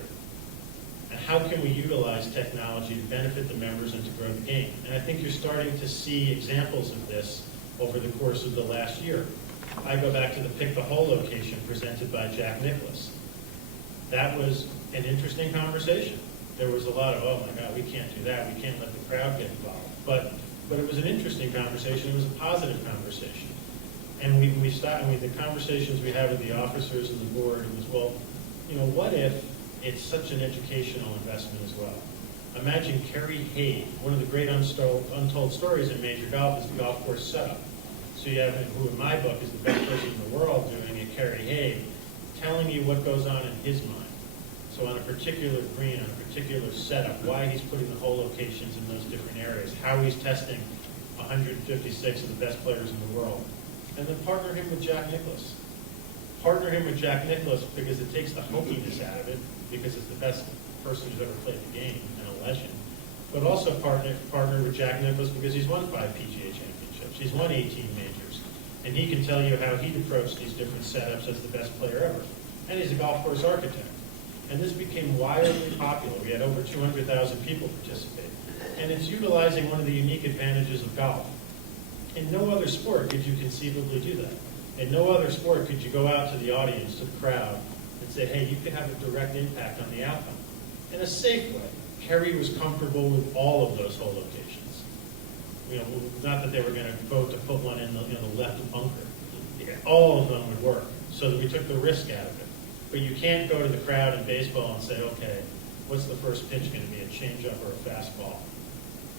And how can we utilize technology to benefit the members and to grow the game? And I think you're starting to see examples of this over the course of the last year. I go back to the Pick the Hole location presented by Jack Nicklaus. That was an interesting conversation. There was a lot of, oh my God, we can't do that. We can't let the crowd get involved. But it was an interesting conversation. It was a positive conversation. And we started with the conversations we had with the officers and the board. It was, well, what if it's such an educational investment as well? Imagine Kerry Hay. One of the great untold stories in major golf is the golf course setup. So you have, who in my book is the best person in the world doing it, Kerry Hay, telling you what goes on in his mind. So on a particular green, on a particular setup, why he's putting the hole locations in those different areas, how he's testing 156 of the best players in the world. And then partner him with Jack Nicklaus. Partner him with Jack Nicklaus because it takes the hokiness out of it, because it's the best person who's ever played the game and a legend. But also partner with Jack Nicklaus because he's won 5 PGA championships. He's won 18 majors. And he can tell you how he'd approach these different setups as the best player ever. And he's a golf course architect. And this became wildly popular. We had over 200,000 people participate. And it's utilizing one of the unique advantages of golf. In no other sport could you conceivably do that. In no other sport could you go out to the audience, to the crowd, and say, hey, you could have a direct impact on the outcome. In a safe way. Kerry was comfortable with all of those hole locations. Not that they were going to vote to put one in the left bunker. All of them would work, so that we took the risk out of it. But you can't go to the crowd in baseball and say, okay, what's the first pitch going to be, a changeup or a fastball?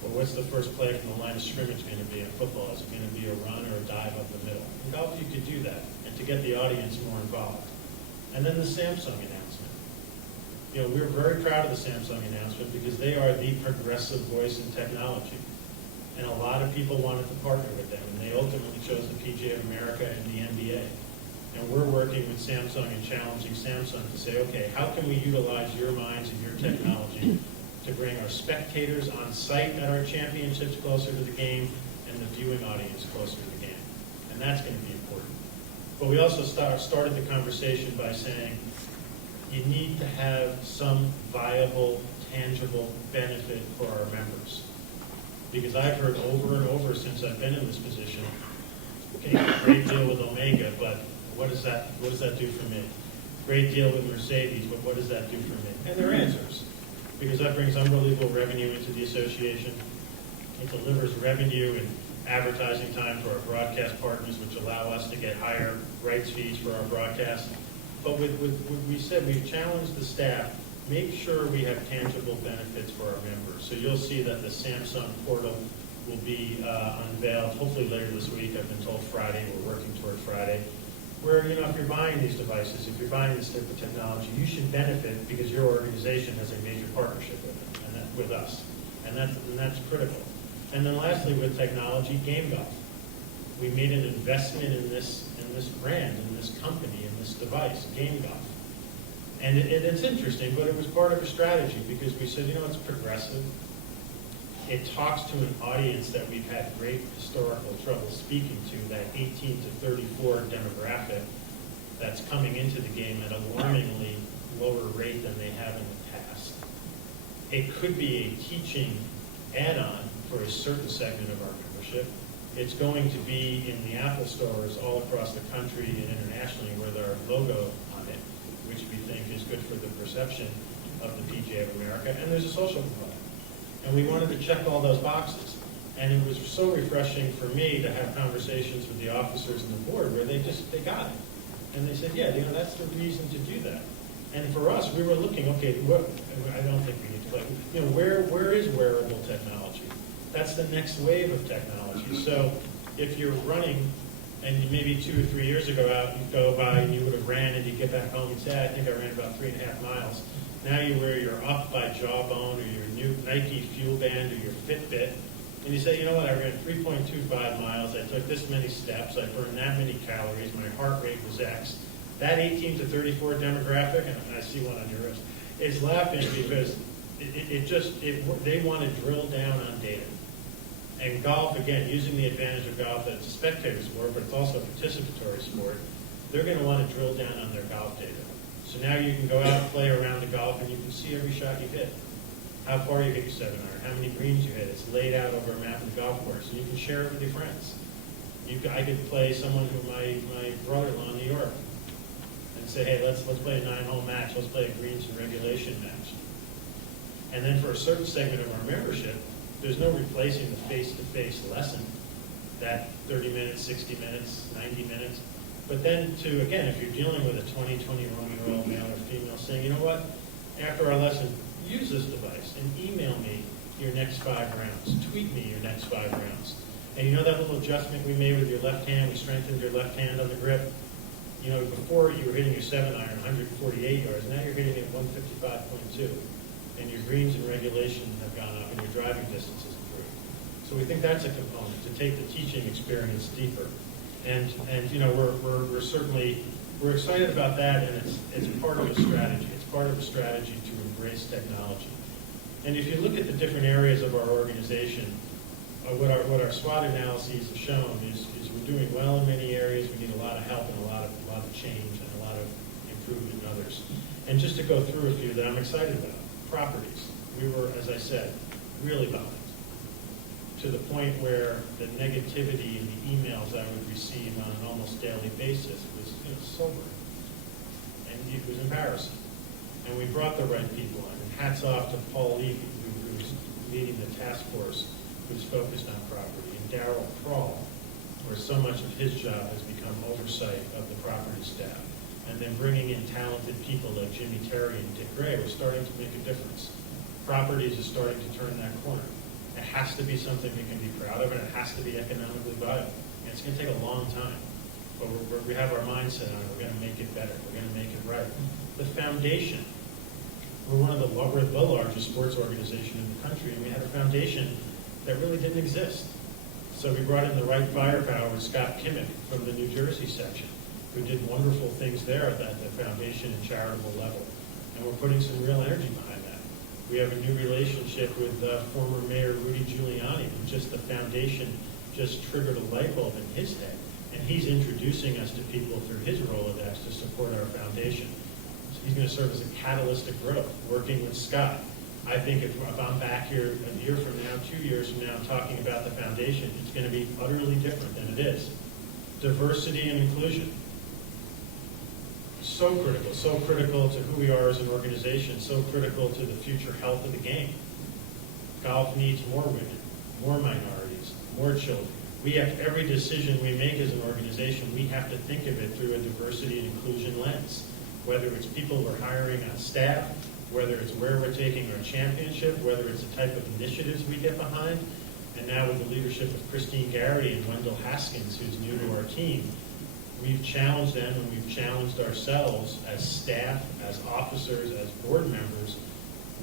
Or what's the first play from the line of scrimmage going to be in football? Is it going to be a run or a dive up the middle? In golf, you could do that, and to get the audience more involved. And then the Samsung announcement. We were very proud of the Samsung announcement because they are the progressive voice in technology. And a lot of people wanted to partner with them, and they ultimately chose the PGA of America and the NBA. And we're working with Samsung and challenging Samsung to say, okay, how can we utilize your minds and your technology to bring our spectators on site at our championships closer to the game and the viewing audience closer to the game? And that's going to be important. But we also started the conversation by saying, you need to have some viable, tangible benefit for our members. Because I've heard over and over since I've been in this position, okay, great deal with Omega, but what does that do for me? Great deal with Mercedes, but what does that do for me? And their answers. Because that brings unbelievable revenue into the association. It delivers revenue and advertising time for our broadcast partners, which allow us to get higher rights fees for our broadcast. But with we said, we've challenged the staff, make sure we have tangible benefits for our members. So you'll see that the Samsung portal will be unveiled hopefully later this week. I've been told Friday. We're working toward Friday. Where, if you're buying these devices, if you're buying this type of technology, you should benefit because your organization has a major partnership with them, and with us. And that's critical. And then lastly, with technology, game golf. We made an investment in this brand, in this company, in this device, game golf. And it's interesting, but it was part of a strategy because we said, it's progressive. It talks to an audience that we've had great historical trouble speaking to, that 18 to 34 demographic that's coming into the game at an alarmingly lower rate than they have in the past. It could be a teaching add-on for a certain segment of our membership. It's going to be in the Apple stores all across the country and internationally with our logo on it, which we think is good for the perception of the PGA of America. And there's a social component. And we wanted to check all those boxes. And it was so refreshing for me to have conversations with the officers and the board where they got it. And they said, yeah, that's the reason to do that. And for us, we were looking, okay, I don't think we need to play. Where is wearable technology? That's the next wave of technology. So if you're running, and maybe 2 or 3 years ago out, you go by and you would have ran and you get back home and say, I think I ran about 3.5 miles. Now you wear your Up by Jawbone or your new Nike Fuel Band or your Fitbit, and you say, you know what, I ran 3.25 miles, I took this many steps, I burned that many calories, my heart rate was X. That 18 to 34 demographic, and I see one on your wrist, is laughing because they want to drill down on data. And golf, again, using the advantage of golf that it's a spectator sport, but it's also a participatory sport, they're going to want to drill down on their golf data. So now you can go out and play around the golf and you can see every shot you hit. How far you hit your 7-iron, how many greens you hit. It's laid out over a map of the golf course, and you can share it with your friends. I could play someone who my brother-in-law in New York and say, hey, let's play a 9-hole match, let's play a greens and regulation match. And then for a certain segment of our membership, there's no replacing the face-to-face lesson, that 30 minutes, 60 minutes, 90 minutes. But then again, if you're dealing with a 20, 21-year-old male or female saying, you know what, after our lesson, use this device and email me your next 5 rounds. Tweet me your next 5 rounds. And you know that little adjustment we made with your left hand, we strengthened your left hand on the grip? before you were hitting your 7-iron 148 yards, now you're hitting it 155.2. And your greens and regulation have gone up and your driving distance has improved. So we think that's a component, to take the teaching experience deeper. And we're excited about that, and it's part of a strategy. It's part of a strategy to embrace technology. And if you look at the different areas of our organization, what our SWOT analyses have shown is we're doing well in many areas. We need a lot of help and a lot of change and a lot of improvement in others. And just to go through a few that I'm excited about. Properties. We were, as I said, really behind, to the point where the negativity in the emails I would receive on an almost daily basis was sobering. And it was embarrassing. And we brought the right people in. And hats off to Paul Levy, who's leading the task force who's focused on property, and Darryl Kroll, where so much of his job has become oversight of the property staff. And then bringing in talented people like Jimmy Terry and Dick Gray, we're starting to make a difference. Properties are starting to turn that corner. It has to be something we can be proud of, and it has to be economically viable. And it's going to take a long time. But we have our mindset on it. We're going to make it better. We're going to make it right. The foundation. We're the largest sports organization in the country, and we had a foundation that really didn't exist. So we brought in the right firepower with Scott Kimmick from the New Jersey section, who did wonderful things there at the foundation and charitable level. And we're putting some real energy behind that. We have a new relationship with former Mayor Rudy Giuliani, who just the foundation just triggered a light bulb in his head. And he's introducing us to people through his Rolodex to support our foundation. So he's going to serve as a catalyst of growth, working with Scott. I think if I'm back here a year from now, 2 years from now, talking about the foundation, it's going to be utterly different than it is. Diversity and inclusion. So critical to who we are as an organization, so critical to the future health of the game. Golf needs more women, more minorities, more children. We have every decision we make as an organization, we have to think of it through a diversity and inclusion lens. Whether it's people we're hiring on staff, whether it's where we're taking our championship, whether it's the type of initiatives we get behind, and now with the leadership of Christine Garrity and Wendell Haskins, who's new to our team, we've challenged them and we've challenged ourselves as staff, as officers, as board members.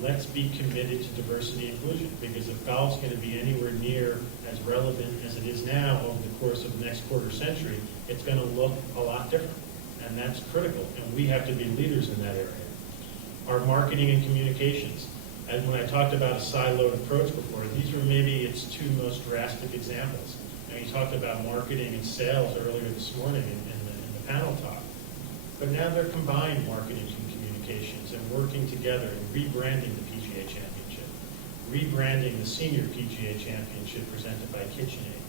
Let's be committed to diversity and inclusion, because if golf's going to be anywhere near as relevant as it is now over the course of the next quarter century, it's going to look a lot different. And that's critical, and we have to be leaders in that area. Our marketing and communications. And when I talked about a siloed approach before, these were maybe its two most drastic examples. And we talked about marketing and sales earlier this morning in the panel talk. But now they're combined marketing and communications and working together and rebranding the PGA Championship, rebranding the Senior PGA Championship presented by KitchenAid,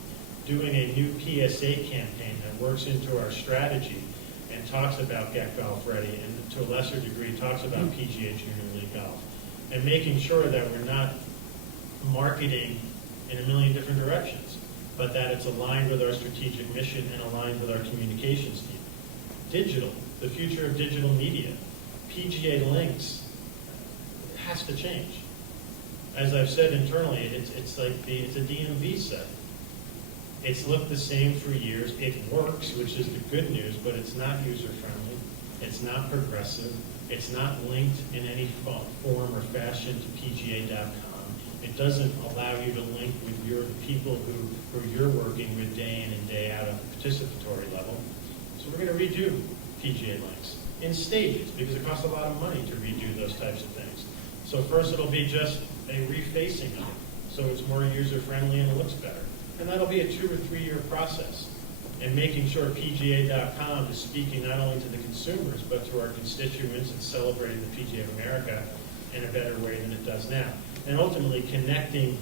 doing a new PSA campaign that works into our strategy and talks about Get Golf Ready, and to a lesser degree talks about PGA Junior League Golf, and making sure that we're not marketing in a million different directions, but that it's aligned with our strategic mission and aligned with our communications team. Digital, the future of digital media. PGA Links has to change. As I've said internally, it's a DMV site. It's looked the same for years. It works, which is the good news, but it's not user-friendly. It's not progressive. It's not linked in any form or fashion to PGA.com. It doesn't allow you to link with the people who you're working with day in and day out at the participatory level. So we're going to redo PGA Links in stages, because it costs a lot of money to redo those types of things. So first it'll be just a refacing of it, so it's more user-friendly and it looks better. And that'll be a 2 or 3 year process. And making sure PGA.com is speaking not only to the consumers, but to our constituents and celebrating the PGA of America in a better way than it does now. And ultimately connecting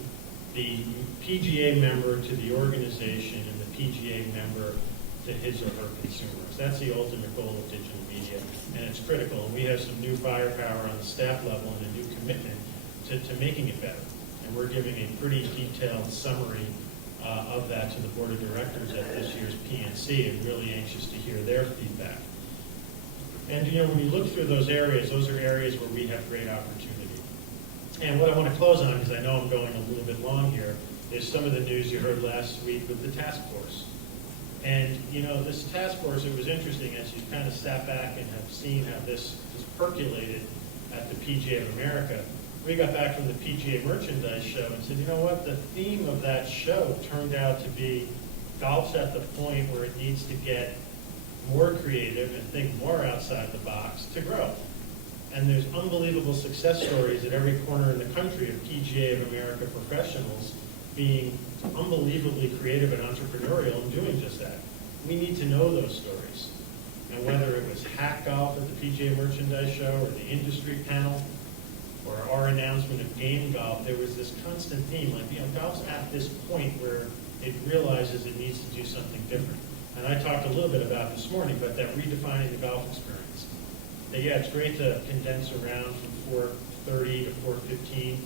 the PGA member to the organization and the PGA member to his or her consumers. That's the ultimate goal of digital media, and it's critical. And we have some new firepower on the staff level and a new commitment to making it better. And we're giving a pretty detailed summary of that to the board of directors at this year's PNC, and really anxious to hear their feedback. And when you look through those are areas where we have great opportunity. And what I want to close on, because I know I'm going a little bit long here, is some of the news you heard last week with the task force. And, this task force, it was interesting as you kind of sat back and have seen how this percolated at the PGA of America. We got back from the PGA merchandise show and said, you know what, the theme of that show turned out to be golf's at the point where it needs to get more creative and think more outside the box to grow. And there's unbelievable success stories at every corner in the country of PGA of America professionals being unbelievably creative and entrepreneurial and doing just that. We need to know those stories. And whether it was Hack Golf at the PGA Merchandise Show or the industry panel or our announcement of Game Golf, there was this constant theme, like, golf's at this point where it realizes it needs to do something different. And I talked a little bit about this morning, but that redefining the golf experience. That, yeah, it's great to condense around from 4:30 to 4:15,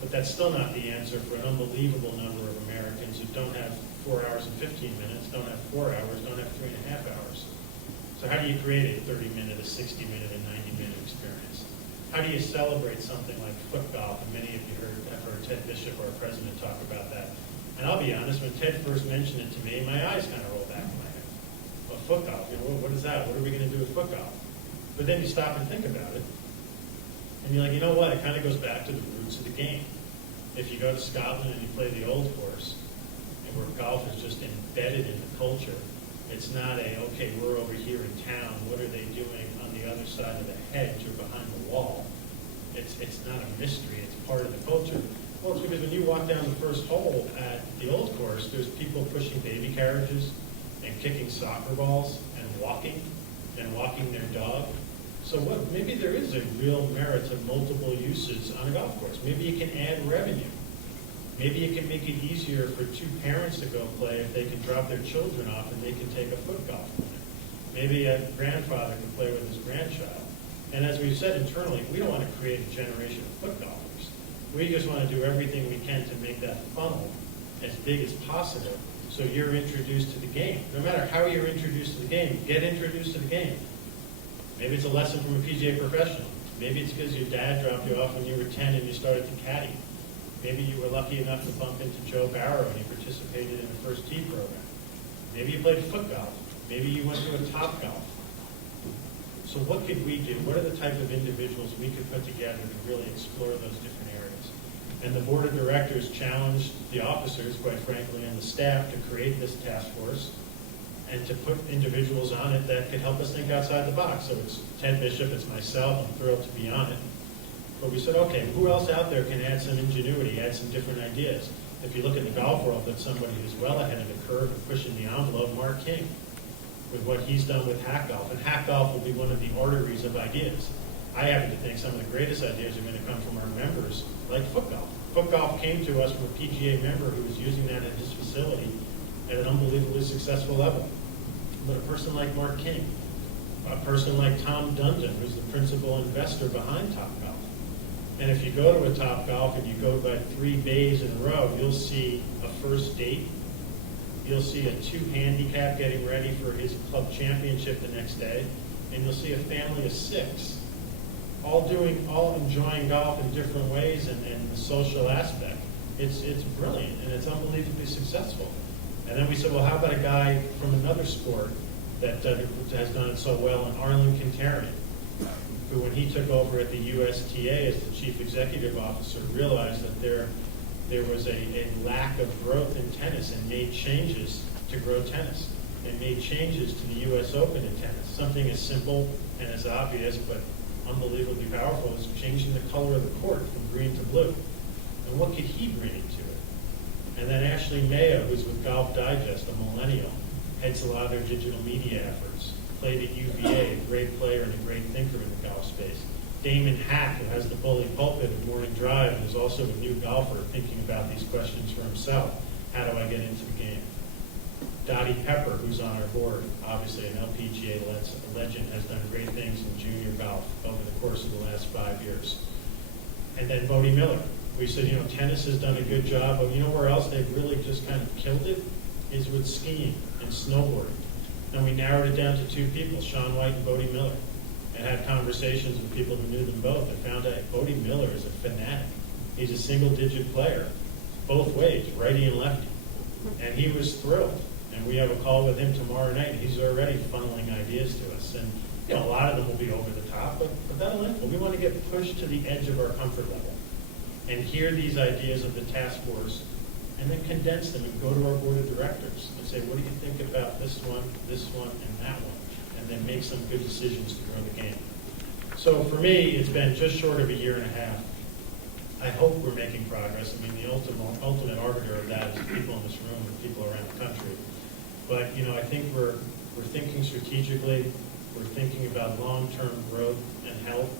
but that's still not the answer for an unbelievable number of Americans who don't have 4 hours and 15 minutes, don't have 4 hours, don't have 3.5 hours. So how do you create a 30-minute, a 60-minute, a 90-minute experience? How do you celebrate something like foot golf? And many of you have heard Ted Bishop, our president, talk about that. And I'll be honest, when Ted first mentioned it to me, my eyes kind of rolled back in my head. Well, foot golf, what is that? What are we going to do with foot golf? But then you stop and think about it, and you're like, you know what? It kind of goes back to the roots of the game. If you go to Scotland and you play the old course, and where golf is just embedded in the culture, it's not okay, we're over here in town, what are they doing on the other side of the hedge or behind the wall? It's not a mystery, it's part of the culture. Well, it's because when you walk down the first hole at the old course, there's people pushing baby carriages and kicking soccer balls and walking their dog. So maybe there is a real merit to multiple uses on a golf course. Maybe you can add revenue. Maybe you can make it easier for two parents to go play if they can drop their children off and they can take a foot golf clinic. Maybe a grandfather can play with his grandchild. And as we've said internally, we don't want to create a generation of foot golfers. We just want to do everything we can to make that funnel as big as possible so you're introduced to the game. No matter how you're introduced to the game, get introduced to the game. Maybe it's a lesson from a PGA professional. Maybe it's because your dad dropped you off when you were 10 and you started to caddy. Maybe you were lucky enough to bump into Joe Barrow and he participated in the first tee program. Maybe you played foot golf. Maybe you went to a Top Golf. So what could we do? What are the type of individuals we could put together to really explore those different areas? And the board of directors challenged the officers, quite frankly, and the staff to create this task force and to put individuals on it that could help us think outside the box. So it's Ted Bishop, it's myself, I'm thrilled to be on it. But we said, okay, who else out there can add some ingenuity, add some different ideas? If you look in the golf world, that's somebody who's well ahead of the curve and pushing the envelope, Mark King, with what he's done with Hack Golf. And Hack Golf will be one of the arteries of ideas. I happen to think some of the greatest ideas are going to come from our members, like foot golf. Foot golf came to us from a PGA member who was using that at his facility at an unbelievably successful level. But a person like Mark King, a person like Tom Dundon, who's the principal investor behind Topgolf. And if you go to a Topgolf and you go by 3 bays in a row, you'll see a first date. You'll see a 2 handicap getting ready for his club championship the next day. And you'll see a family of 6, all enjoying golf in different ways and the social aspect. It's brilliant and it's unbelievably successful. And then we said, well, how about a guy from another sport that has done it so well, in Arlen Quintarian, who when he took over at the USTA as the chief executive officer realized that there was a lack of growth in tennis and made changes to grow tennis and made changes to the U.S. Open in tennis. Something as simple and as obvious but unbelievably powerful as changing the color of the court from green to blue. And what could he bring into it? And then Ashley Mayo, who's with Golf Digest, a millennial, heads a lot of their digital media efforts, played at UVA, a great player and a great thinker in the golf space. Damon Hack, who has the bully pulpit at Morning Drive, and is also a new golfer thinking about these questions for himself. How do I get into the game? Dottie Pepper, who's on our board, obviously an LPGA legend, has done great things in junior golf over the course of the last 5 years. And then Bodie Miller. We said, tennis has done a good job, but where else they've really just kind of killed it is with skiing and snowboarding. And we narrowed it down to 2 people, Shaun White and Bodie Miller, and had conversations with people who knew them both and found out Bodie Miller is a fanatic. He's a single-digit player, both ways, righty and lefty. And he was thrilled. And we have a call with him tomorrow night. He's already funneling ideas to us. And you know, a lot of them will be over the top, but that'll influence. We want to get pushed to the edge of our comfort level and hear these ideas of the task force and then condense them and go to our board of directors and say, what do you think about this one, and that one? And then make some good decisions to grow the game. So for me, it's been just short of a year and a half. I hope we're making progress. I mean, the ultimate arbiter of that is people in this room and people around the country. But, you know, I think we're thinking strategically. We're thinking about long-term growth and health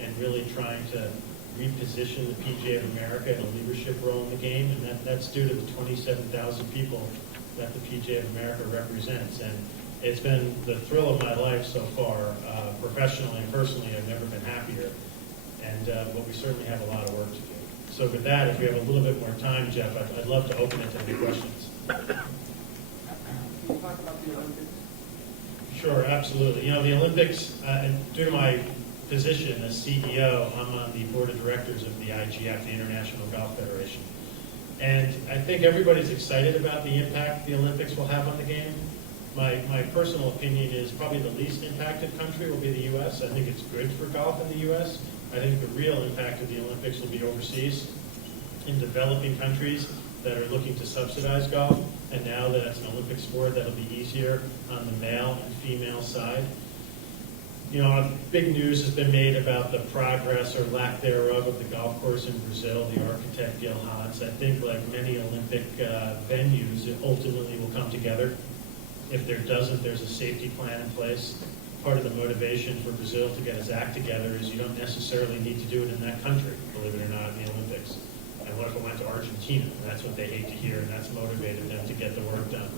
and really trying to reposition the PGA of America in a leadership role in the game. And that's due to the 27,000 people that the PGA of America represents. And it's been the thrill of my life so far. Professionally and personally, I've never been happier. But we certainly have a lot of work to do. So with that, if we have a little bit more time, Jeff, I'd love to open it to any questions. Can you talk about the Olympics? Sure, absolutely. You know, the Olympics, due to my position as CEO, I'm on the board of directors of the IGF, the International Golf Federation. And I think everybody's excited about the impact the Olympics will have on the game. My personal opinion is probably the least impacted country will be the U.S. I think it's good for golf in the U.S. I think the real impact of the Olympics will be overseas in developing countries that are looking to subsidize golf. And now that it's an Olympic sport, that'll be easier on the male and female side. You know, big news has been made about the progress or lack thereof of the golf course in Brazil, the architect Gil Hans. I think like many Olympic venues, it ultimately will come together. If there doesn't, there's a safety plan in place. Part of the motivation for Brazil to get its act together is you don't necessarily need to do it in that country, believe it or not, in the Olympics. And what if it went to Argentina? And that's what they hate to hear, and that's motivated them to get the work done.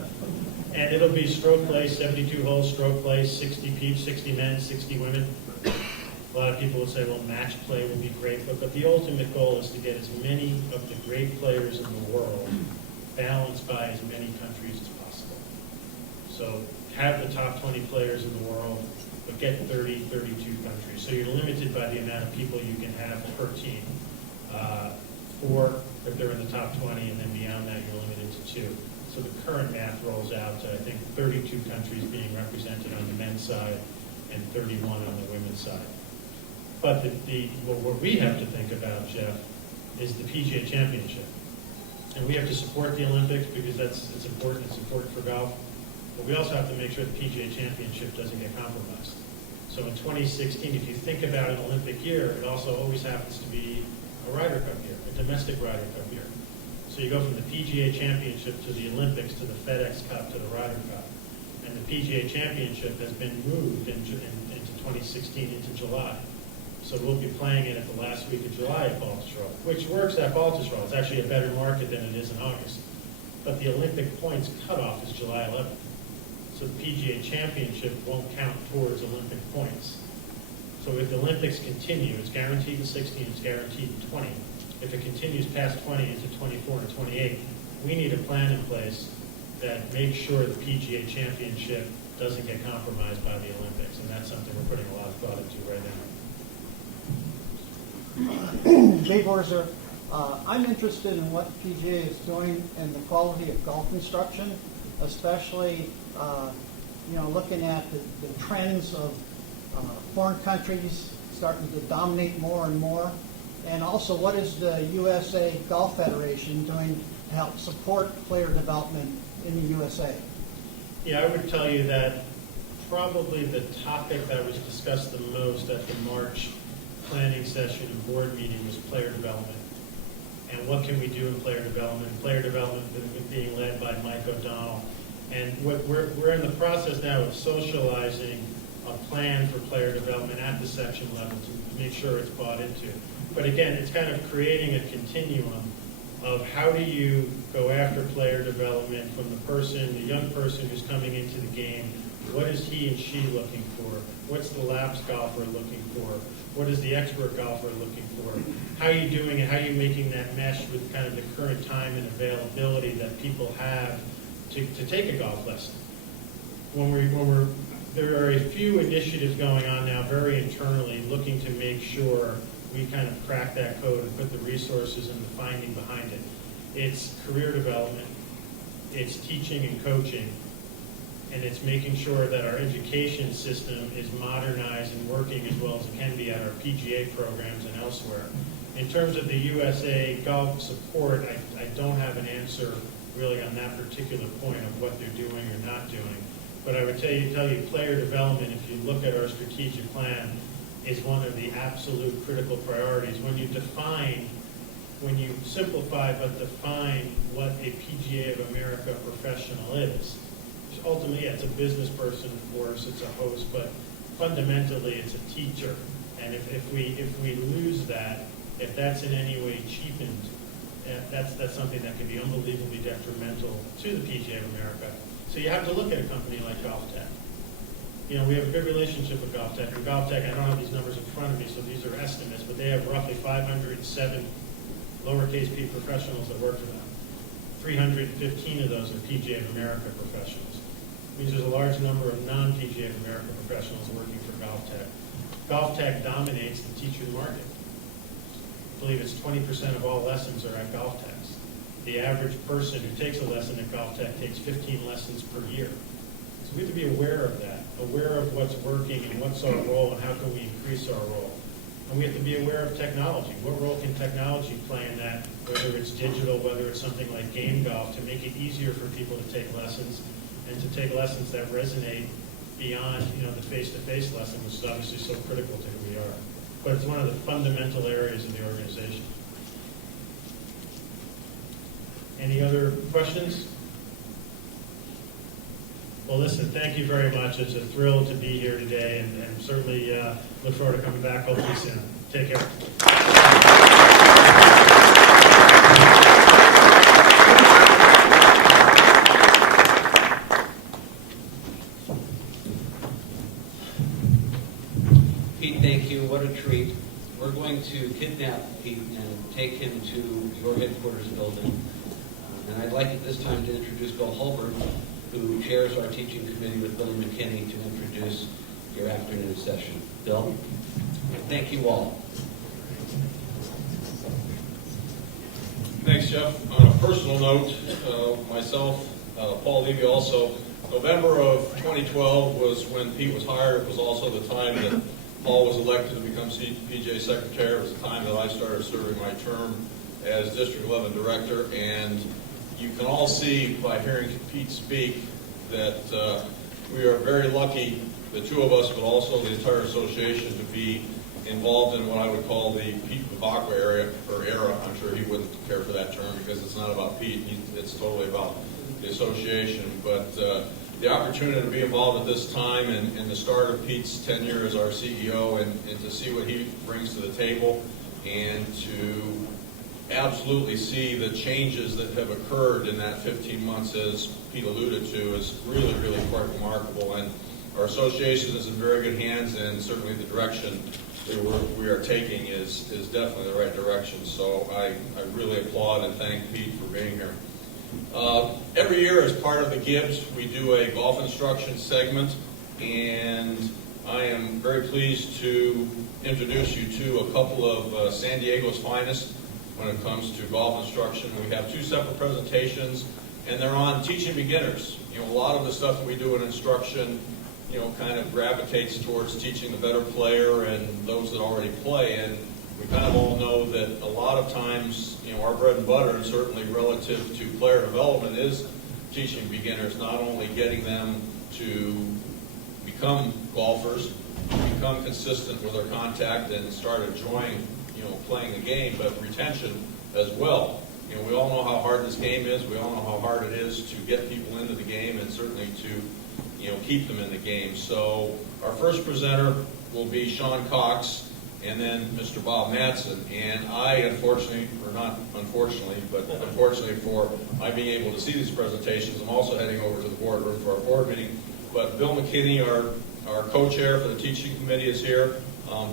And it'll be stroke play, 72 holes, stroke play, 60 peeps, 60 men, 60 women. A lot of people will say, well, match play will be great, but the ultimate goal is to get as many of the great players in the world balanced by as many countries as possible. So have the top 20 players in the world, but get 30, 32 countries. So you're limited by the amount of people you can have per team. 4 if they're in the top 20, and then beyond that you're limited to 2. So the current math rolls out to, I think, 32 countries being represented on the men's side and 31 on the women's side. But what we have to think about, Jeff, is the PGA Championship. And we have to support the Olympics because it's important for golf. But we also have to make sure the PGA Championship doesn't get compromised. So in 2016, if you think about an Olympic year, it also always happens to be a Ryder Cup year, a domestic Ryder Cup year. So you go from the PGA Championship to the Olympics to the FedEx Cup to the Ryder Cup. And the PGA Championship has been moved into 2016 into July. So we'll be playing it at the last week of July at Baltusrol, which works at Baltusrol. It's actually a better market than it is in August. But the Olympic points cutoff is July 11th. So the PGA Championship won't count towards Olympic points. So if the Olympics continue, it's guaranteed in 16, it's guaranteed in 20. If it continues past 20 into 24 and 28, we need a plan in place that makes sure the PGA Championship doesn't get compromised by the Olympics. And that's something we're putting a lot of thought into right now. Dave Orzer, I'm interested in what PGA is doing in the quality of golf instruction, especially looking at the trends of foreign countries starting to dominate more and more, and also what is the USA Golf Federation doing to help support player development in the USA? Yeah, I would tell you that probably the topic that was discussed the most at the March planning session and board meeting was player development. And what can we do in player development? Player development being led by Mike O'Donnell. And we're in the process now of socializing a plan for player development at the section level to make sure it's bought into. But again, it's kind of creating a continuum of how do you go after player development from the young person who's coming into the game. What is he and she looking for? What's the lapsed golfer looking for? What is the expert golfer looking for? How are you doing it? How are you making that mesh with kind of the current time and availability that people have to take a golf lesson? There are a few initiatives going on now very internally looking to make sure we kind of crack that code and put the resources and the finding behind it. It's career development. it's teaching and coaching, and it's making sure that our education system is modernized and working as well as it can be at our PGA programs and elsewhere. In terms of the USA Golf support, I don't have an answer really on that particular point of what they're doing or not doing. But I would tell you player development, if you look at our strategic plan, is one of the absolute critical priorities. When you simplify but define what a PGA of America professional is, ultimately it's a business person, of course, it's a host, but fundamentally it's a teacher. And if we lose that, if that's in any way cheapened, that's something that can be unbelievably detrimental to the PGA of America. So you have to look at a company like GolfTech. We have a good relationship with GolfTech. And GolfTech, I don't have these numbers in front of me, so these are estimates, but they have roughly 507 lowercase p professionals that work for them. 315 of those are PGA of America professionals. It means there's a large number of non-PGA of America professionals working for GolfTech. GolfTech dominates the teacher market. I believe it's 20% of all lessons are at GolfTechs. The average person who takes a lesson at GolfTech takes 15 lessons per year. So we have to be aware of that, aware of what's working and what's our role and how can we increase our role. And we have to be aware of technology. What role can technology play in that, whether it's digital, whether it's something like game golf, to make it easier for people to take lessons and to take lessons that resonate beyond the face-to-face lesson, which is obviously so critical to who we are. But it's one of the fundamental areas of the organization. Any other questions? Well, listen, thank you very much. It's a thrill to be here today, and certainly look forward to coming back hopefully soon. Take care. Pete, thank you. What a treat. We're going to kidnap Pete and take him to your headquarters building. And I'd like at this time to introduce Bill Hulbert, who chairs our teaching committee with Billy McKinney, to introduce your afternoon session. Bill, thank you all. Thanks, Jeff. On a personal note, myself, Paul Levy also, November of 2012 was when Pete was hired. It was also the time that Paul was elected to become CPGA Secretary. It was the time that I started serving my term as District 11 Director. And you can all see by hearing Pete speak that we are very lucky, the two of us, but also the entire association, to be involved in what I would call the Pete Vivacqua era. I'm sure he wouldn't care for that term because it's not about Pete. It's totally about the association. But the opportunity to be involved at this time and the start of Pete's tenure as our CEO and to see what he brings to the table and to absolutely see the changes that have occurred in that 15 months, as Pete alluded to, is really, really quite remarkable. And our association is in very good hands, and certainly the direction we are taking is definitely the right direction. So I really applaud and thank Pete for being here. Every year, as part of the Gibbs, we do a golf instruction segment, and I am very pleased to introduce you to a couple of San Diego's finest when it comes to golf instruction. We have two separate presentations, and they're on teaching beginners. A lot of the stuff that we do in instruction, kind of gravitates towards teaching the better player and those that already play. And we kind of all know that a lot of times, our bread and butter, and certainly relative to player development, is teaching beginners, not only getting them to become golfers, become consistent with their contact and start enjoying, playing the game, but retention as well. We all know how hard this game is. We all know how hard it is to get people into the game and certainly to, keep them in the game. So our first presenter will be Sean Cox and then Mr. Bob Madsen. And I, unfortunately, or not unfortunately, but unfortunately for my being able to see these presentations, I'm also heading over to the boardroom for our board meeting. But Bill McKinney, our co-chair for the teaching committee, is here.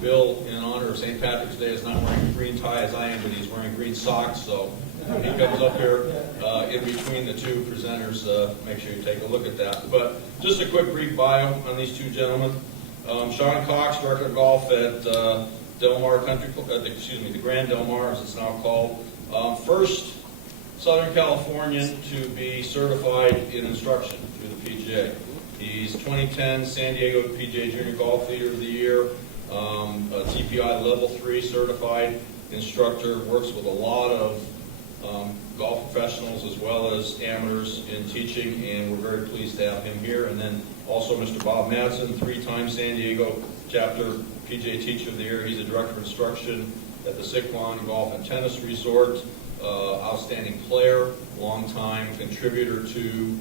Bill, in honor of St. Patrick's Day, is not wearing a green tie as I am, but he's wearing green socks. So when he comes up here in between the two presenters, make sure you take a look at that. But just a quick brief bio on these two gentlemen. Sean Cox, Director of Golf at Del Mar Country Club, the Grand Del Mar, as it's now called. First Southern Californian to be certified in instruction through the PGA. He's 2010 San Diego PGA Junior Golf Leader of the Year, a TPI Level 3 certified instructor, works with a lot of golf professionals as well as amateurs in teaching, and we're very pleased to have him here. And then also Mr. Bob Madsen, 3-time San Diego Chapter PGA Teacher of the Year. He's a Director of Instruction at the Sycuan Golf and Tennis Resort, outstanding player, long-time contributor to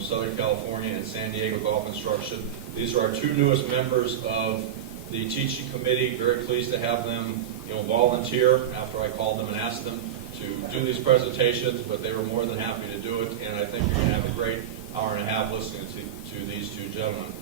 Southern California and San Diego golf instruction. These are our two newest members of the teaching committee. Very pleased to have them volunteer after I called them and asked them to do these presentations, but they were more than happy to do it, and I think you're going to have a great hour and a half listening to these two gentlemen.